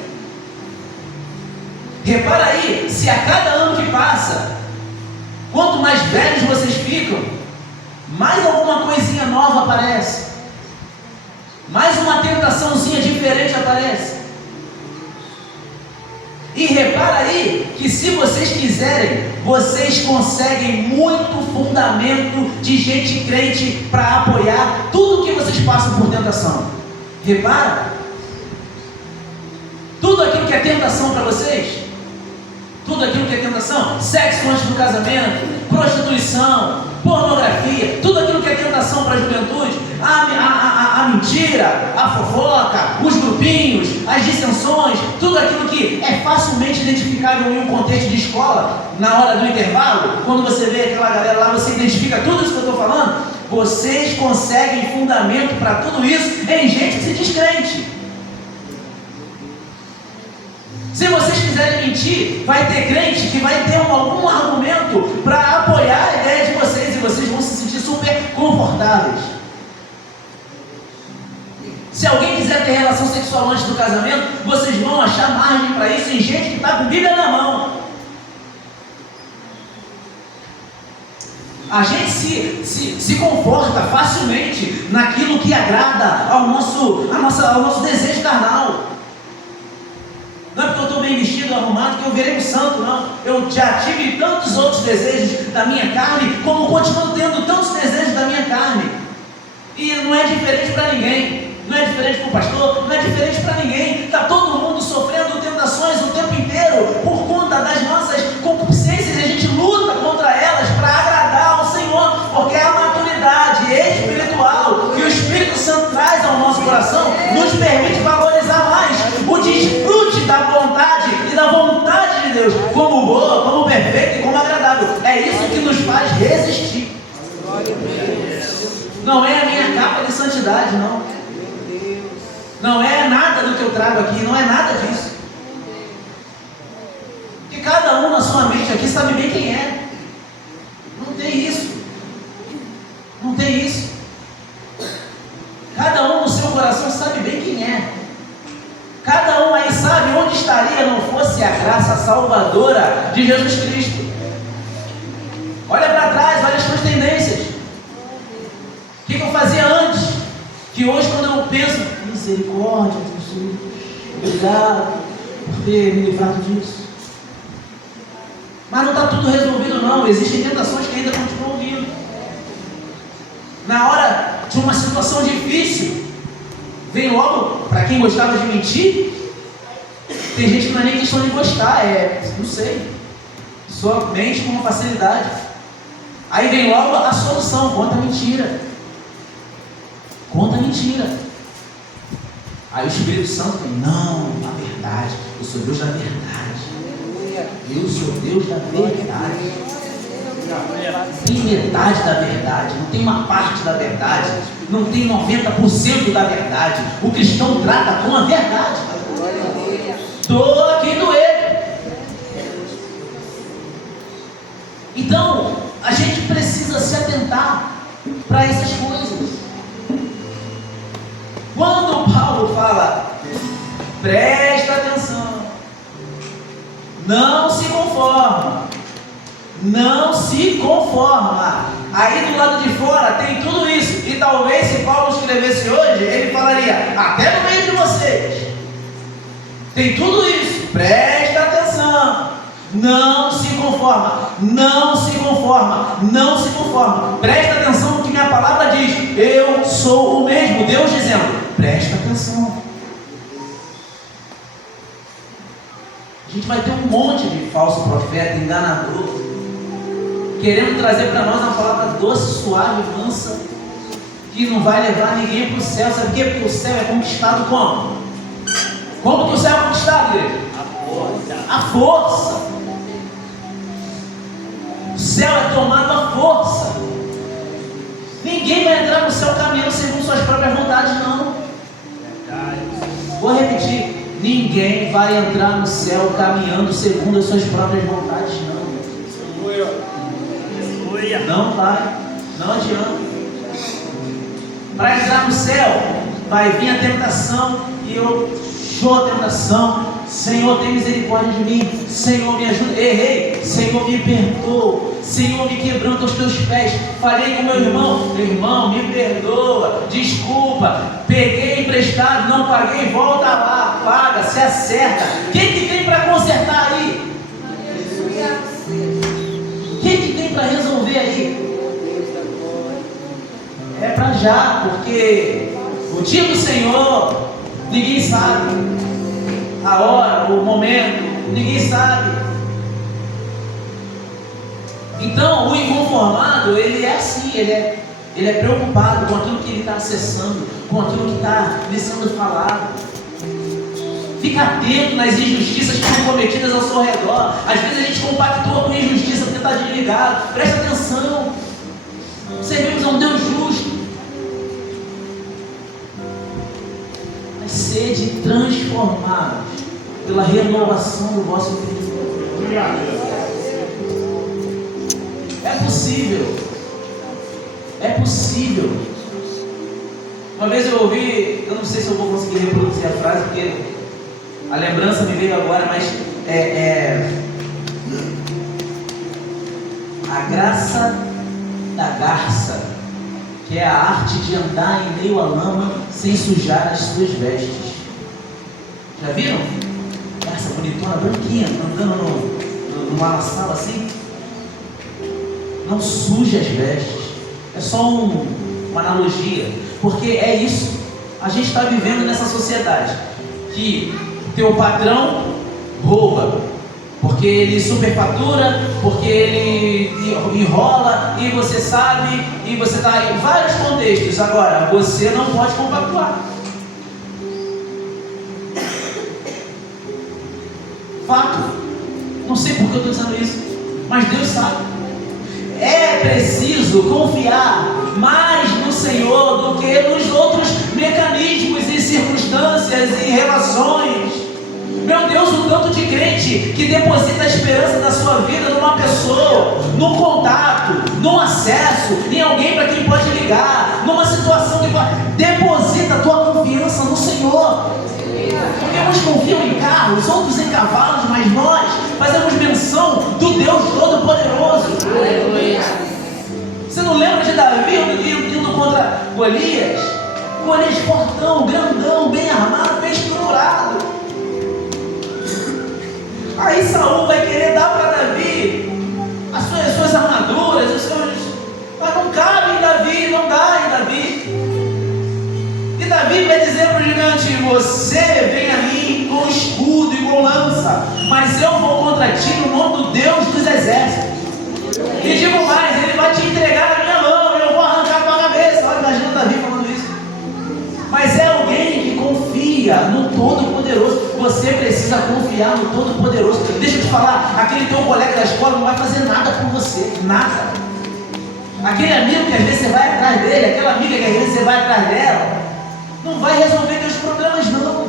Repara aí se a cada ano que passa, quanto mais velhos vocês ficam, mais alguma coisinha nova aparece, mais uma tentaçãozinha diferente aparece. E repara aí que se vocês quiserem, vocês conseguem muito fundamento de gente crente para apoiar tudo que vocês passam por tentação. Repara, tudo aquilo que é tentação para vocês, tudo aquilo que é tentação, sexo antes do casamento, prostituição, pornografia, tudo aquilo que é tentação para a juventude, a mentira, a fofoca, os grupinhos, as dissensões, tudo aquilo que é facilmente identificável em um contexto de escola, na hora do intervalo, quando você vê aquela galera lá, você identifica tudo isso que eu estou falando. Vocês conseguem fundamento para tudo isso em gente que se diz crente. Se vocês quiserem mentir, vai ter crente que vai ter algum argumento para apoiar a ideia de vocês, e vocês vão se sentir super confortáveis. Se alguém quiser ter relação sexual antes do casamento, vocês vão achar margem para isso em gente que está com Bíblia na mão. A gente se conforta facilmente naquilo que agrada ao nosso desejo carnal. Não é porque eu estou bem vestido, arrumado, que eu virei um santo, não. Eu já tive tantos outros desejos da minha carne, como continuo tendo tantos desejos da minha carne. E não é diferente para ninguém. Não é diferente para o pastor, não é diferente para ninguém. Está todo mundo sofrendo tentações o tempo inteiro por conta das nossas concupiscências, e a gente luta contra elas para agradar ao Senhor, porque a maturidade espiritual que o Espírito Santo traz ao nosso coração nos permite valorizar mais o desfrute da vontade e da Não é a minha capa de santidade, não. Não é nada do que eu trago aqui, não é nada disso. Porque cada um na sua mente aqui sabe bem quem é. Não tem isso. Não tem isso. Cada um no seu coração sabe bem quem é. Cada um aí sabe onde estaria não fosse a graça salvadora de Jesus Cristo. Olha para trás, olha as suas tendências. O que eu fazia antes? Que hoje, quando eu penso, misericórdia, Jesus, obrigado por ter me livrado disso. Mas não está tudo resolvido, não. Existem tentações que ainda continuam vindo. Na hora de uma situação difícil, vem logo, para quem gostava de mentir, tem gente que não é nem questão de gostar, não sei, só mente com uma facilidade. Aí vem logo a solução, conta a mentira. Conta a mentira. Aí o Espírito Santo vem, não, a verdade, eu sou Deus da verdade. Eu sou Deus da verdade. Tem metade da verdade, não tem uma parte da verdade, não tem 90% da verdade. O cristão trata com a verdade. Doa quem doer. Então, a gente precisa se atentar para essas coisas. Quando Paulo fala, presta atenção, não se conforma. Não se conforma. Aí do lado de fora tem tudo isso. E talvez se Paulo escrevesse hoje, ele falaria, até no meio de vocês tem tudo isso. Presta atenção. Não se conforma. Não se conforma. Não se conforma. Presta atenção no que minha palavra diz. Eu sou o mesmo. Deus dizendo, presta atenção. A gente vai ter um monte de falso profeta, enganador, querendo trazer para nós uma palavra doce, suave, mansa, que não vai levar ninguém para o céu. Sabe por quê? Porque o céu é conquistado como? Como que o céu é conquistado, igreja? A força. O céu é tomado à força. Ninguém vai entrar no céu caminhando segundo suas próprias vontades, não. Vou repetir. Ninguém vai entrar no céu caminhando segundo as suas próprias vontades, não. Não vai, não adianta. Para entrar no céu, vai vir a tentação, e eu sou a tentação. Senhor, tem misericórdia de mim. Senhor, me ajuda. Errei. Senhor, me perdoa. Senhor, me quebranta aos teus pés. Falei com meu irmão. Irmão, me perdoa. Desculpa. Peguei emprestado, não paguei. Volta lá, paga, se acerta. Quem que tem para consertar aí? Quem que tem para resolver aí? É para já, porque o dia do Senhor, ninguém sabe. A hora, o momento, ninguém sabe. Então, o inconformado, ele é assim, ele é preocupado com aquilo que ele está acessando, com aquilo que está lhe sendo falado. Fica atento nas injustiças que são cometidas ao seu redor. Às vezes a gente compactua com injustiça porque está desligado. Presta atenção. Servimos a um Deus justo. Mas sede transformados pela renovação do vosso entendimento. É possível. É possível. Uma vez eu ouvi, eu não sei se eu vou conseguir reproduzir a frase, porque a lembrança me veio agora, mas a graça da garça, que é a arte de andar em meio à lama sem sujar as suas vestes. Já viram? Essa bonitona, branquinha, andando numa sala assim. Não suja as vestes. É só uma analogia, porque é isso. A gente está vivendo nessa sociedade que teu patrão rouba, porque ele superfatura, porque ele enrola, e você sabe, e você está em vários contextos. Agora, você não pode compactuar. Fato. Não sei por que eu estou dizendo isso, mas Deus sabe. É preciso confiar mais no Senhor do que nos outros mecanismos e circunstâncias e relações. Meu Deus, o tanto de crente que deposita a esperança da sua vida numa pessoa, num contato, num acesso, em alguém para quem pode ligar, numa situação que deposita a tua confiança no Senhor. Porque uns confiam em carros, outros em cavalos, mas nós fazemos menção do Deus Todo-Poderoso. Você não lembra de Davi indo contra Golias? Golias fortão, grandão, bem armado, bem estruturado. Aí Saul vai querer dar para Davi as suas armaduras, mas não cabe em Davi, não dá em Davi. E Davi vai dizer para o gigante: você vem a mim com escudo e com lança, mas eu vou contra ti no nome do Deus dos exércitos. E digo mais, ele vai te entregar na minha mão e eu vou arrancar a tua cabeça. Olha, imagina Davi falando isso. Mas é alguém que confia no Todo-Poderoso. Você precisa confiar no Todo-Poderoso. Deixa eu te falar, aquele teu colega da escola não vai fazer nada por você, nada. Aquele amigo que às vezes você vai atrás dele, aquela amiga que às vezes você vai atrás dela, não vai resolver teus problemas, não.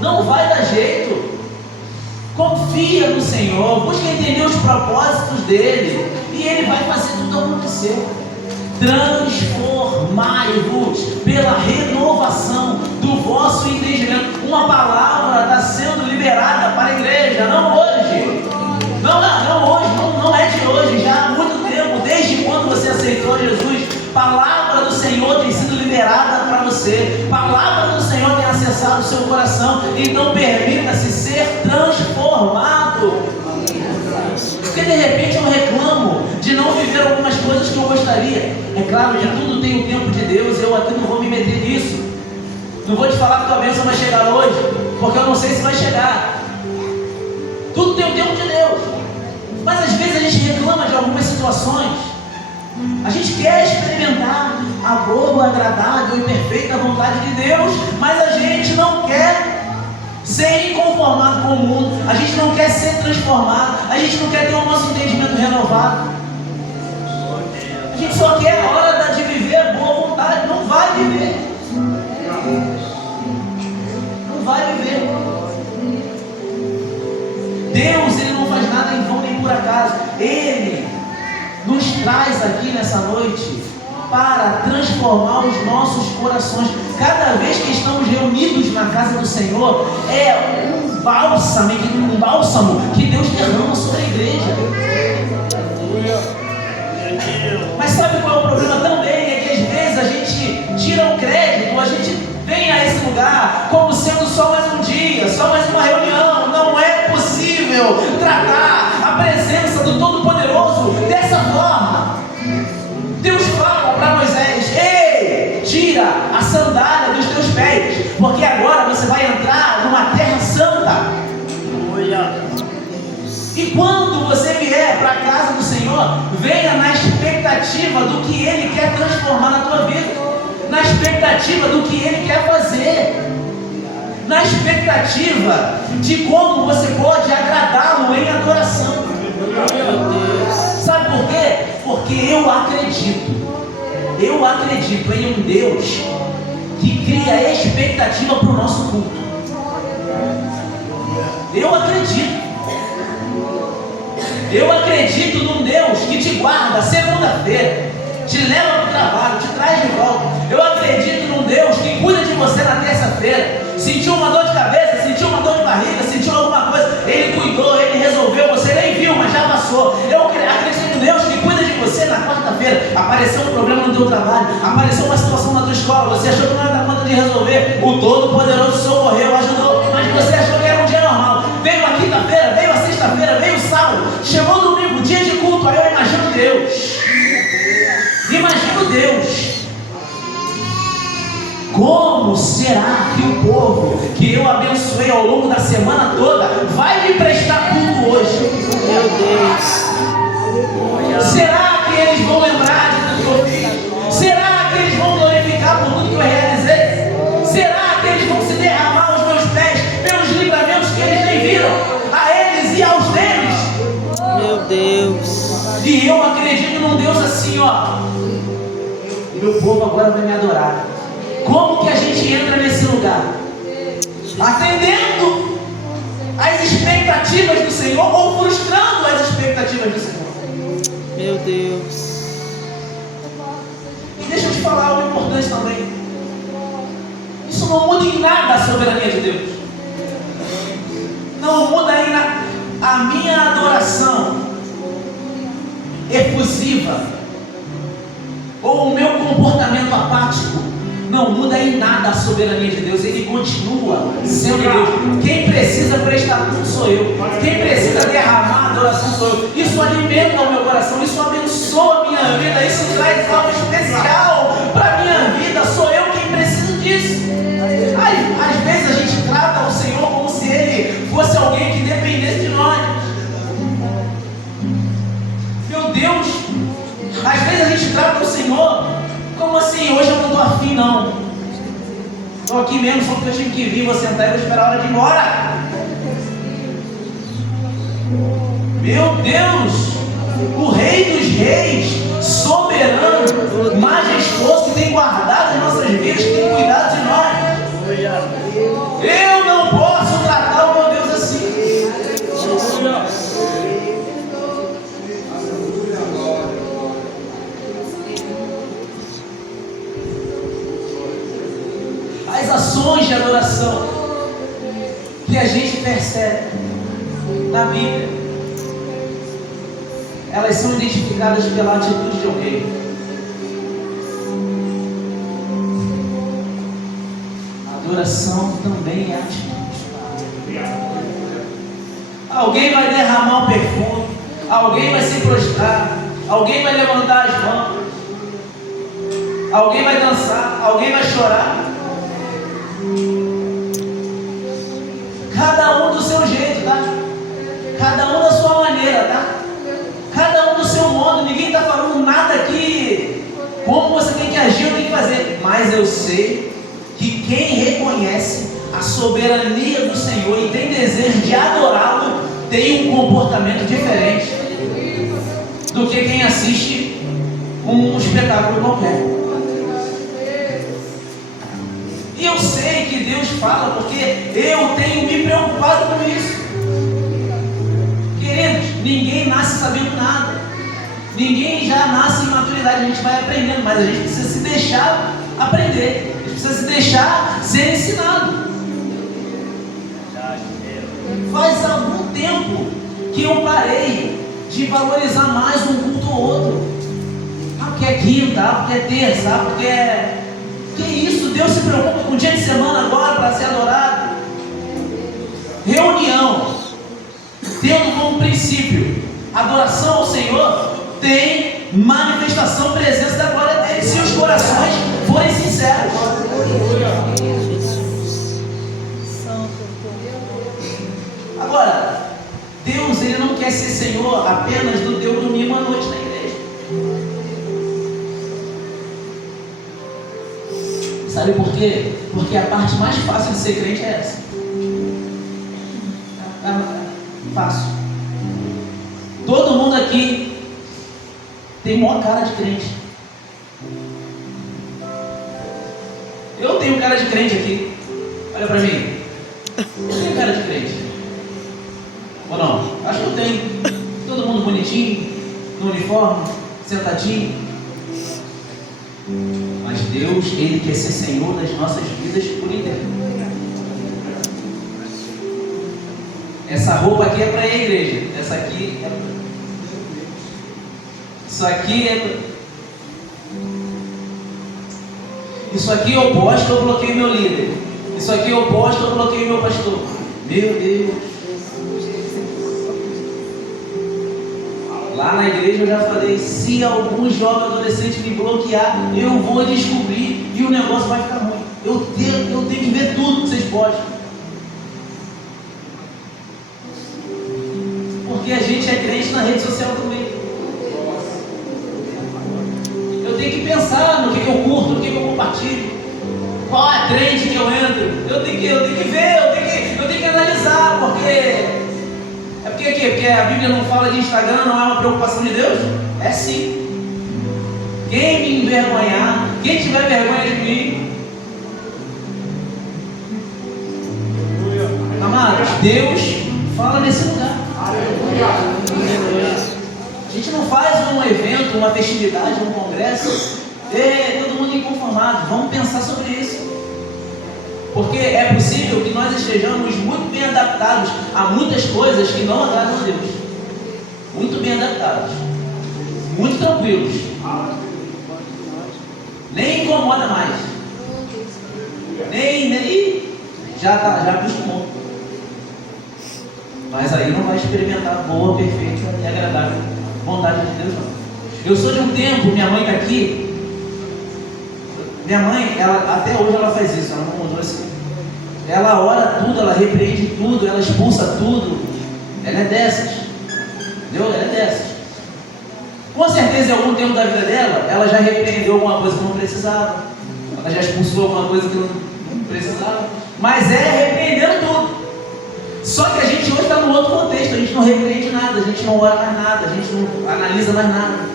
Não vai dar jeito. Confia no Senhor, busca entender os propósitos dele e ele vai fazer tudo acontecer. Transformai-vos pela renovação do vosso entendimento. Uma palavra está sendo liberada para a igreja, não hoje. Não hoje, não é de hoje, já há muito tempo, desde quando você aceitou Jesus. Palavra do Senhor tem sido liberada para você. Palavra do Senhor tem acessado o seu coração. Então permita-se ser transformado. Porque de repente eu reclamo de não viver algumas coisas que eu gostaria. É claro que tudo tem o tempo de Deus. Eu aqui não vou me meter nisso. Não vou te falar que tua bênção vai chegar hoje, porque eu não sei se vai chegar. Tudo tem o tempo de Deus. Mas às vezes a gente reclama de algumas situações. A gente quer experimentar a boa, agradável e perfeita vontade de Deus, mas a gente não quer ser inconformado com o mundo, a gente não quer ser transformado, a gente não quer ter o nosso entendimento renovado. A gente só quer a hora de viver a boa vontade, não vai viver. Não vai viver. Deus, Ele não faz nada em vão nem por acaso. Ele nos traz aqui nessa noite para transformar os nossos corações. Cada vez que estamos reunidos na casa do Senhor, é um bálsamo que Deus derrama sobre a igreja. Mas sabe qual é o problema também? É que às vezes a gente tira o crédito, a gente vem a esse lugar como sendo só mais um dia, só mais uma reunião. Não é possível tratar a presença do Todo-Poderoso dessa forma. Deus fala para Moisés: ei, tira a sandália dos teus pés, porque agora você vai entrar numa terra santa. E quando você vier para a casa do Senhor, venha na expectativa do que Ele quer transformar na tua vida, na expectativa do que Ele quer fazer, na expectativa de como você pode agradá-lo em adoração. Sabe por quê? Porque eu acredito em um Deus que cria expectativa para o nosso culto. Eu acredito num Deus que te guarda segunda-feira, te leva para o trabalho, te traz de volta. Eu acredito num Deus que cuida de você na terça-feira. Sentiu uma dor de cabeça, sentiu uma dor de barriga, sentiu alguma coisa, Ele cuidou, Ele resolveu, você nem viu, mas já passou. Eu acredito num Deus que cuida de você na quarta-feira. Apareceu um problema no teu trabalho, apareceu uma situação na tua escola, você achou que não ia dar conta de resolver, o Todo-Poderoso socorreu, ajudou, mas você achou que era um dia normal. Veio a quinta-feira, veio a sexta-feira, veio o sábado, chegou o domingo, dia de culto. Aí eu imagino Deus. Como será que o povo que eu abençoei ao longo da semana toda vai me prestar culto hoje? Meu Deus. Será que eles vão lembrar de tudo que eu fiz? Será que eles vão glorificar por tudo que eu realizei? Será que eles vão se derramar aos meus pés pelos livramentos que eles nem viram? A eles e aos deles? Meu Deus. E eu acredito num Deus assim, ó, meu povo agora vai me adorar. Como que a gente entra nesse lugar? Atendendo às expectativas do Senhor ou frustrando as expectativas do Senhor? Meu Deus. E deixa eu te falar algo importante também. Isso não muda em nada a soberania de Deus. Não muda em nada. A minha adoração efusiva ou o meu comportamento apático não muda em nada a soberania de Deus. Ele continua sendo Deus. Quem precisa prestar culto sou eu. Quem precisa derramar adoração sou eu. Isso alimenta o meu coração. Isso abençoa a minha vida. Isso traz algo especial para a minha vida. Sou eu quem precisa disso. Às vezes a gente trata o Senhor como se Ele fosse alguém que dependesse de nós. Meu Deus. Às vezes a gente trata o Senhor como assim, hoje eu não estou afim não. Estou aqui mesmo só porque eu tive que vir, vou sentar e vou esperar a hora de ir embora. Meu Deus, o Rei dos Reis, soberano, majestoso, que tem guardado as nossas vidas, que tem cuidado de nós. Eu não posso tratar o meu Deus assim. As ações de adoração que a gente percebe na Bíblia, elas são identificadas pela atitude de alguém. A adoração também é atitude. Alguém vai derramar um perfume, alguém vai se prostrar, alguém vai levantar as mãos, alguém vai dançar, alguém vai chorar. Cada um do seu jeito, tá? Cada um da sua maneira, tá? Cada um do seu modo. Ninguém está falando nada aqui como você tem que agir ou tem que fazer. Mas eu sei que quem reconhece a soberania do Senhor e tem desejo de adorá-lo tem um comportamento diferente do que quem assiste um espetáculo qualquer. E eu sei que Deus fala porque eu tenho me preocupado com isso. Queridos, ninguém nasce sabendo nada. Ninguém já nasce em maturidade. A gente vai aprendendo, mas a gente precisa se deixar aprender. A gente precisa se deixar ser ensinado. Faz algum tempo que eu parei de valorizar mais um culto ou outro. Porque é quinta, porque é terça, porque é... Que isso? Deus se preocupa com o dia de semana agora para ser adorado. Reunião, tendo como princípio adoração ao Senhor, tem manifestação, presença da glória dele, se os corações forem sinceros. Agora, Deus, ele não quer ser Senhor apenas do teu domingo à noite na igreja. Sabe por quê? Porque a parte mais fácil de ser crente é essa. Fácil. Todo mundo aqui tem maior cara de crente. Eu tenho cara de crente aqui. Olha pra mim. Eu tenho cara de crente. Ou não? Acho que eu tenho. Todo mundo bonitinho, no uniforme, sentadinho. Mas Deus, Ele quer ser Senhor das nossas vidas por inteiro. Essa roupa aqui é para a igreja. Essa aqui é... Isso aqui é... Isso aqui eu posto, eu bloqueio meu líder. Isso aqui eu posto, eu bloqueio meu pastor. Meu Deus. Lá na igreja eu já falei, se algum jovem adolescente me bloquear, eu vou descobrir e o negócio vai ficar ruim. Eu tenho que ver tudo que vocês postam. Porque a gente é crente na rede social também. Eu tenho que pensar no que eu curto, no que eu compartilho. Qual é a trend que eu entro? Eu tenho que ver, eu tenho que analisar, porque... É porque a Bíblia não fala de Instagram, não é uma preocupação de Deus? É sim. Quem me envergonhar, Quem tiver vergonha de mim, amados, Deus fala nesse lugar. A gente não faz um evento, uma festividade, um congresso, todo mundo inconformado. Vamos pensar sobre isso. Porque é possível que nós estejamos muito bem adaptados a muitas coisas que não agradam a Deus. Muito bem adaptados. Muito tranquilos. Nem incomoda mais. Nem já acostumou. Mas aí não vai experimentar a boa, perfeita e agradável vontade de Deus, não. Eu sou de um tempo, minha mãe está aqui. Minha mãe, ela, até hoje ela faz isso, ela não mudou assim. Ela ora tudo, ela repreende tudo, ela expulsa tudo. Ela é dessas. Entendeu? Ela é dessas. Com certeza, em algum tempo da vida dela, ela já repreendeu alguma coisa que não precisava. Ela já expulsou alguma coisa que não precisava. Mas repreendendo tudo. Só que a gente hoje está num outro contexto. A gente não repreende nada, a gente não ora mais nada, a gente não analisa mais nada.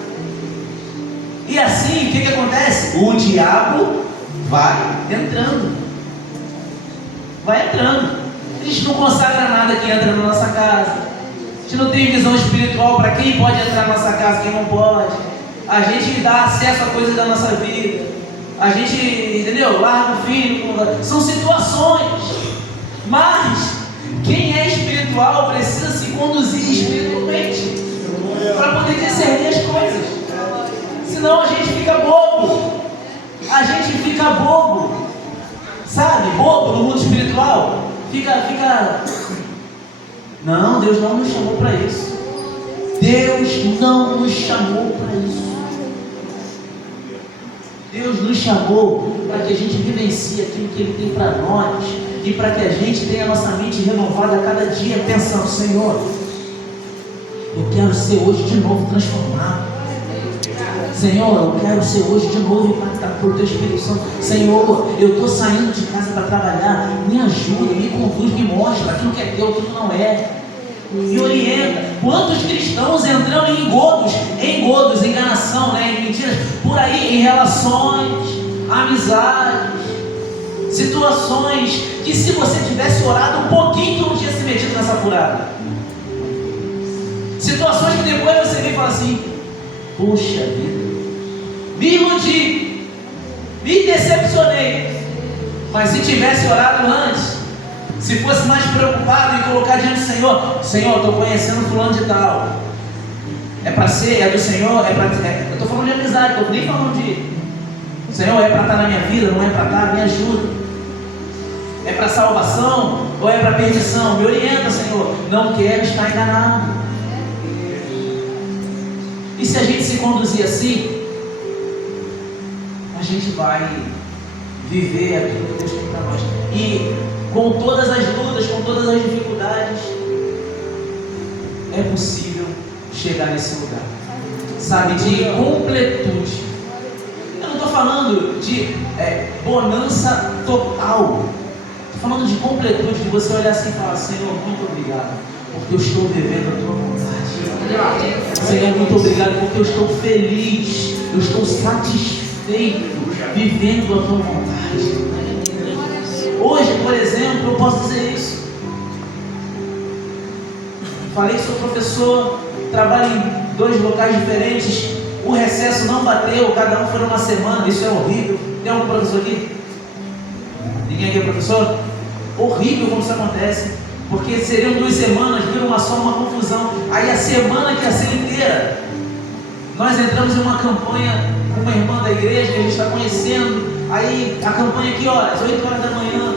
E assim, o que acontece? O diabo vai entrando. Vai entrando. A gente não consagra nada que entra na nossa casa. A gente não tem visão espiritual para quem pode entrar na nossa casa, quem não pode. A gente dá acesso a coisas da nossa vida. A gente, entendeu? Larga o filho. São situações. Mas quem é espiritual precisa se conduzir espiritualmente para poder discernir as coisas. Senão a gente fica bobo. A gente fica bobo. Sabe? Bobo no mundo espiritual. Fica. Não, Deus não nos chamou para isso. Deus não nos chamou para isso. Deus nos chamou para que a gente vivencie aquilo que Ele tem para nós. E para que a gente tenha a nossa mente renovada a cada dia, pensando: Senhor, eu quero ser hoje de novo transformado. Senhor, eu quero ser hoje de novo impactado por Teu Espírito Santo. Senhor, eu estou saindo de casa para trabalhar. Me ajuda, me conduz, me mostra aquilo que é Teu, aquilo que não é. Me orienta. Quantos cristãos entrando em engodos, enganação, em mentiras, por aí, em relações, amizades, situações que, se você tivesse orado um pouquinho, tu não tinha se metido nessa furada. Situações que depois você vem e fala assim: puxa vida, me iludi, me decepcionei. Mas se tivesse orado antes, se fosse mais preocupado em colocar diante do Senhor: Senhor, estou conhecendo fulano de tal, é para ser, é do Senhor, eu estou falando de amizade, estou nem falando de Senhor, é para estar na minha vida, não é para estar, me ajuda. É para salvação ou é para perdição? Me orienta, Senhor. Não quero estar enganado. E se a gente se conduzir assim, a gente vai viver aquilo que Deus tem para nós. E com todas as lutas, com todas as dificuldades, é possível chegar nesse lugar, sabe, de completude. Eu não estou falando de bonança total. Estou falando de completude, de você olhar assim e falar: Senhor, muito obrigado, porque eu estou vivendo a Tua vontade. Senhor, muito obrigado, porque eu estou feliz, eu estou satisfeito, vivendo a Tua vontade. Hoje, por exemplo, eu posso dizer isso. Falei que sou professor, trabalho em 2 locais diferentes, o recesso não bateu, cada um foi numa semana, isso é horrível. Tem algum professor aqui? Ninguém aqui é professor? Horrível como isso acontece, porque seriam 2 semanas, vira uma só, uma confusão. Aí a semana que ia ser inteira, nós entramos em uma campanha com uma irmã da igreja que a gente está conhecendo. Aí a campanha aqui, ó, às 8 horas da manhã,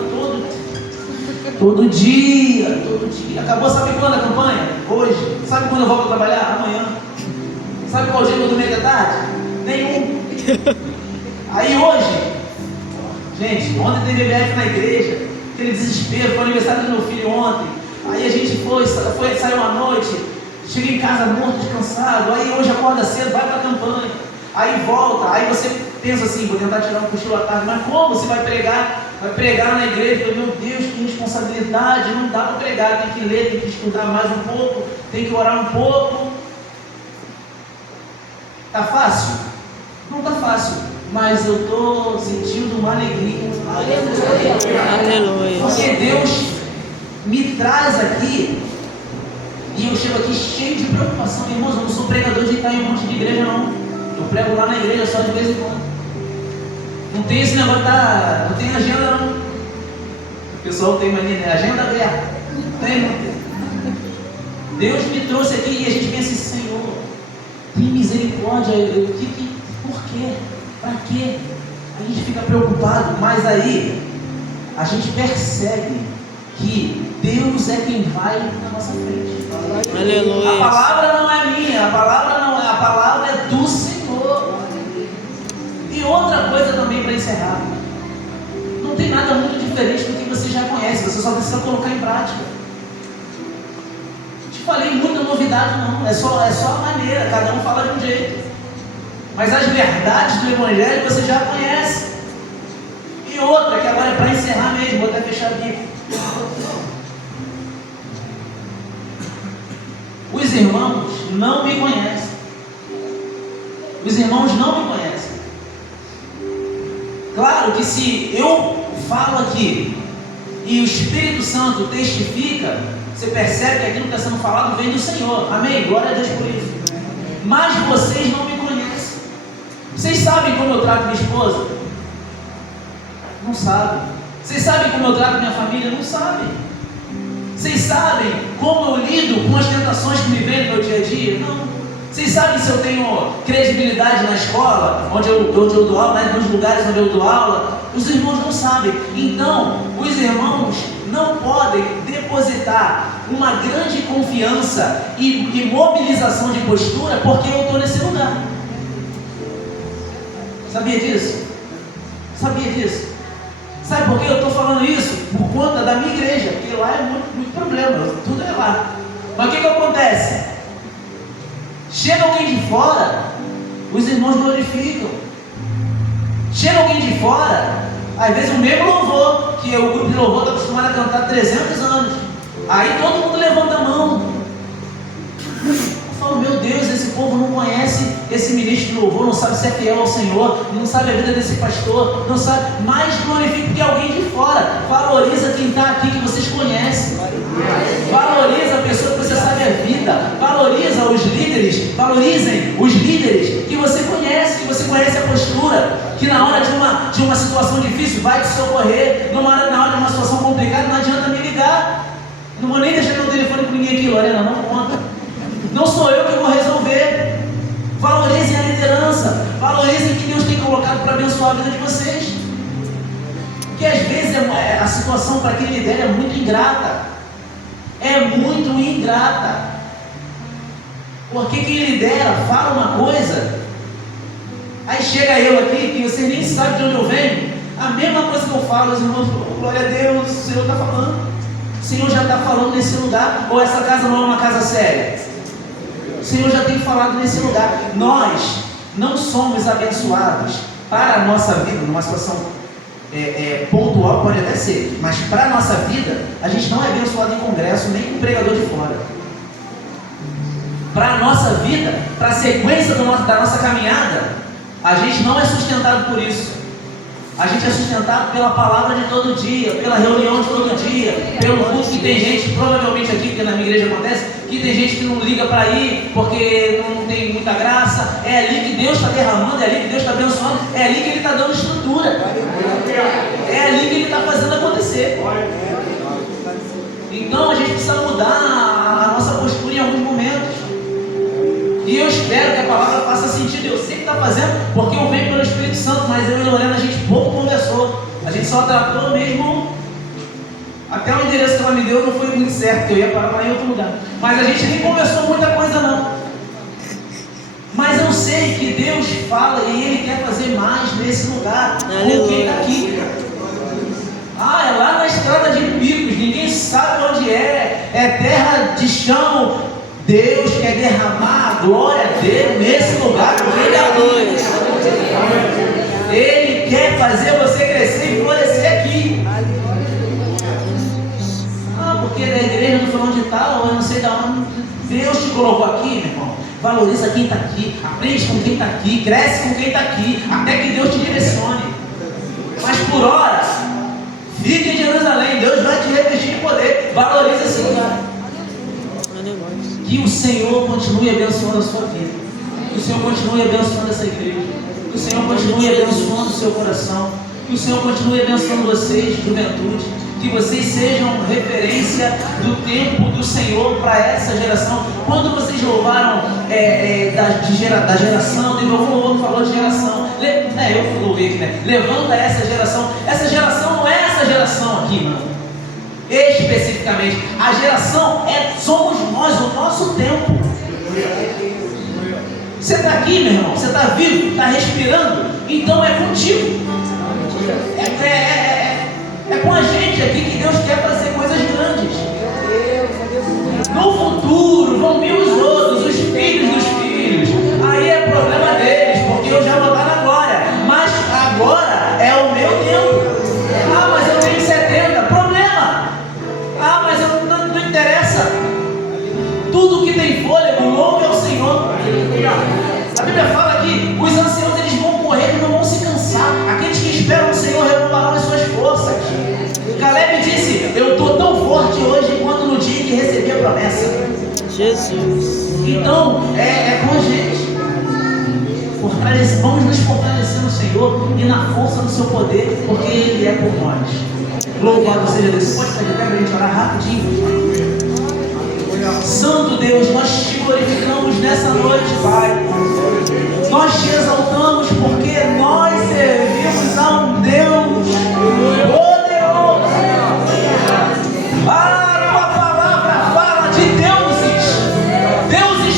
todo dia. Acabou, sabe quando a campanha? Hoje. Sabe quando eu volto a trabalhar? Amanhã. Sabe qual dia que eu dormi da tarde? Nenhum. Aí hoje, gente, ontem teve BBF na igreja, aquele desespero, foi o aniversário do meu filho ontem. Aí a gente saiu à noite, cheguei em casa morto, descansado. Aí hoje acorda cedo, vai para a campanha. Aí volta, aí você pensa assim: vou tentar tirar um cochilo à tarde. Mas como você vai pregar? Vai pregar na igreja? Meu Deus, que responsabilidade, não dá para pregar, tem que ler, tem que estudar mais um pouco, tem que orar um pouco. Tá fácil? Não tá fácil. mas eu estou sentindo uma alegria. Aleluia. Porque Deus me traz aqui e eu chego aqui cheio de preocupação. Irmãos, eu não sou pregador de estar em um monte de igreja, não. Eu prego lá na igreja só de vez em quando. Não tem esse negócio, não tem agenda, não. O pessoal tem mania, né? Agenda aberta. Não tem, não. Deus me trouxe aqui e a gente pensa assim, Senhor, tem misericórdia. Por quê? Para quê? A gente fica preocupado, mas aí a gente percebe que Deus é quem vai na nossa frente. Aleluia. A palavra não é minha, a palavra é do Senhor. E outra coisa também para encerrar, não tem nada muito diferente do que você já conhece, você só precisa colocar em prática. Te falei muita novidade não, é só a maneira, cada um fala de um jeito. Mas as verdades do Evangelho você já conhece. E outra, que agora é para encerrar mesmo, vou até fechar aqui. Os irmãos não me conhecem. Os irmãos não me conhecem. Claro que se eu falo aqui e o Espírito Santo testifica, você percebe que aquilo que está sendo falado vem do Senhor. Amém? Glória a Deus por isso. Mas vocês não me conhecem. Vocês sabem como eu trato minha esposa? Não sabem. Vocês sabem como eu trato minha família? Não sabem. Vocês sabem como eu lido com as tentações que me vêm no meu dia a dia? Não. Vocês sabem se eu tenho credibilidade na escola, onde eu dou aula, né, nos lugares onde eu dou aula? Os irmãos não sabem. Então, os irmãos não podem depositar uma grande confiança e mobilização de postura porque eu estou nesse lugar. Sabia disso? Sabia disso? Sabe por que eu estou falando isso? Por conta da minha igreja, porque lá é muito problema, tudo é lá. Mas o que acontece? Chega alguém de fora, os irmãos glorificam. Chega alguém de fora, às vezes o mesmo louvor, que o grupo de louvor está acostumado a cantar há 300 anos. Aí todo mundo levanta a mão. Eu falo, meu Deus, esse povo não conhece esse ministro de louvor, não sabe se é fiel ao Senhor, não sabe a vida desse pastor, não sabe, mas glorifica porque alguém de fora. Valoriza quem está aqui que vocês conhecem. Valoriza a pessoa que você sabe a vida. Valoriza os líderes. Valorizem os líderes que você conhece a postura, que na hora de uma situação difícil vai te socorrer. Na hora de uma situação complicada não adianta me ligar. Não vou nem deixar meu telefone com ninguém aqui, Lorena, não conta. Não sou eu que vou resolver. Valorizem a liderança. Valorizem o que Deus tem colocado para abençoar a vida de vocês. Porque às vezes a situação para quem lidera é muito ingrata. É muito ingrata. Porque quem lidera fala uma coisa, aí chega eu aqui, que vocês nem sabem de onde eu venho, a mesma coisa que eu falo, os irmãos, glória a Deus, o Senhor está falando. O Senhor já está falando nesse lugar. Ou essa casa não é uma casa séria? O Senhor já tem falado nesse lugar. Nós não somos abençoados para a nossa vida, numa situação pontual, pode até ser, mas para a nossa vida, a gente não é abençoado em congresso, nem com pregador de fora. Para a nossa vida, para a sequência da nossa caminhada, a gente não é sustentado por isso. A gente é sustentado pela palavra de todo dia, pela reunião de todo dia, pelo culto que tem gente, provavelmente aqui, porque na minha igreja acontece, que tem gente que não liga para ir, porque não tem muita graça. É ali que Deus está derramando, é ali que Deus está abençoando, é ali que Ele está dando estrutura, é ali que Ele está fazendo acontecer. Então a gente precisa mudar a nossa postura em alguns momentos. E eu espero que a palavra faça sentido. Eu sei que está fazendo, porque eu venho pelo Espírito Santo, mas eu e a Lorena, a gente pouco conversou. A gente só tratou mesmo. Até o endereço que ela me deu não foi muito certo, que eu ia parar lá em outro lugar. Mas a gente nem conversou muita coisa não. Mas eu sei que Deus fala e Ele quer fazer mais nesse lugar. Com quem está aqui. Ah, é lá na estrada de Picos, ninguém sabe onde é. É terra de chão. Deus quer derramar a glória dele nesse lugar. Ele quer fazer você crescer e florescer aqui. Ah, porque da igreja não foi onde tal, eu não sei de onde. Deus te colocou aqui, meu irmão. Valoriza quem está aqui, aprende com quem está aqui, cresce com quem está aqui, até que Deus te direcione. Mas por hora, fique em Jerusalém, Deus vai te revestir de poder. Valoriza esse lugar. Que o Senhor continue abençoando a sua vida. Que o Senhor continue abençoando essa igreja. Que o Senhor continue abençoando o seu coração. Que o Senhor continue abençoando vocês, juventude. Que vocês sejam referência do tempo do Senhor para essa geração. Quando vocês louvaram da geração, teve algum outro falou de geração. Eu louvei aqui, né? Levanta essa geração. Essa geração não é essa geração aqui, mano. Especificamente, a geração somos nós, o nosso tempo. Você está aqui, meu irmão, você está vivo, está respirando, então é contigo. É com a gente aqui que Deus quer fazer coisas grandes. No futuro vão vir os outros, os filhos dos filhos. Aí é problema deles, porque eu já vou estar na glória. Mas agora é o meu tempo. Ah, mas eu tenho 70. Problema. Ah, mas não interessa. Tudo que tem fôlego, louve ao Senhor. A Bíblia fala que os anciãos eles vão correr e não vão se cansar. Aqueles que esperam no Senhor renovarão as suas forças. Caleb disse: eu estou tão forte hoje quanto no dia que recebi a promessa. Jesus. Então, é com a gente. Vamos nos fortalecer no Senhor e na força do seu poder, porque Ele é por nós. Louvado seja Deus. Você pode ficar de pé para a gente orar rapidinho? Santo Deus, nós te glorificamos nessa noite, Pai. Nós te exaltamos porque nós servimos a um Deus poderoso. A tua palavra fala de deuses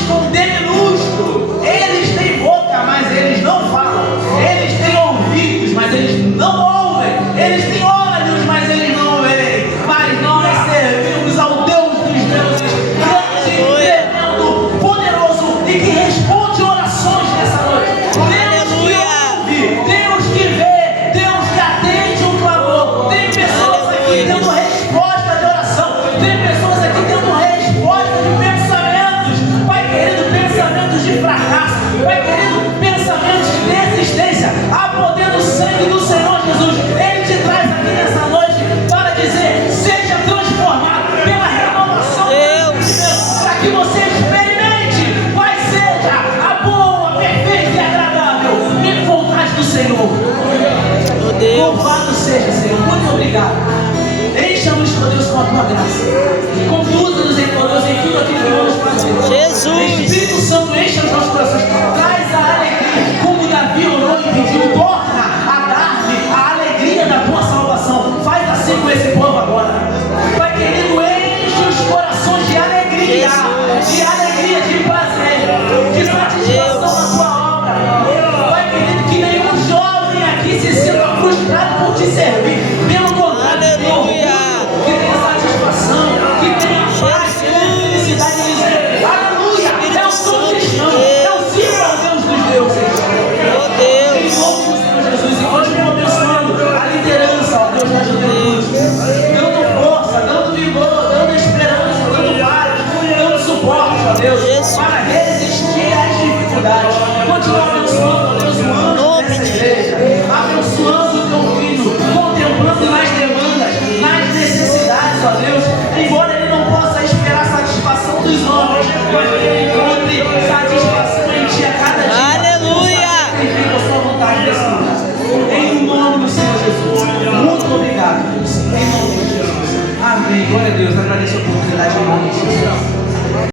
com D minúsculo. Eles têm boca, mas eles não falam. Eles têm ouvidos, mas eles não ouvem. Eles têm olhos, mas eles não veem. Mas nós servimos ao Deus dos deuses, grande, tremendo, poderoso e que responde orações nessa noite. Deus que ouve, Deus que vê, Deus que atende um clamor. Tem pessoas aqui tendo resposta de oração. Tem pessoas aqui tendo resposta de pensamentos. Pai querido, pensamentos de fracasso. Pai querido, pensamentos de desistência. Há poder no sangue do Senhor Jesus. Ele te traz aqui nessa noite para dizer: seja transformado pela renovação de Deus, para que você experimente qual seja a boa, perfeita e agradável vontade do Senhor. Meu Deus. Louvado seja, Senhor. Muito obrigado. Encha-nos, ó Deus, com a tua graça. Conduza-nos, ó Deus, em tudo aquilo que vamos fazer. Jesus. Espírito Santo, encha os nossos corações. Traz a alegria, como Davi orou e pediu. Torna a dar-me a alegria da tua salvação. Faz assim com esse povo agora. Pai querido, enche os corações de alegria, de prazer, de satisfação na tua obra. Pai querido, que nenhum jovem aqui se sinta frustrado por te servir. Pelo contrário, Aleluia. que tenha satisfação, que tenha paz, que tenha felicidade de dizer: aleluia, eu sou cristão, eu sirvo ao Deus dos deuses. Meu Em Deus. nome do Senhor Jesus, e continua abençoando a liderança, ó Deus, da juventude, dando força, dando vigor, dando esperança, dando paz, dando suporte, ó Deus, para resistir às dificuldades. Continua abençoando, ó Deus, o anjo dessa igreja, abençoando o teu filho, contemplando nas demandas, nas necessidades, ó Deus, embora ele não possa esperar satisfação dos homens, mas que ele encontre satisfação em ti a cada dia. Aleluia. Feita a sua vontade nesse lugar. Em nome do Senhor Jesus. Muito obrigado, Deus. Em nome de Jesus. Amém. Glória a Deus. Agradeço a oportunidade em nome de Jesus.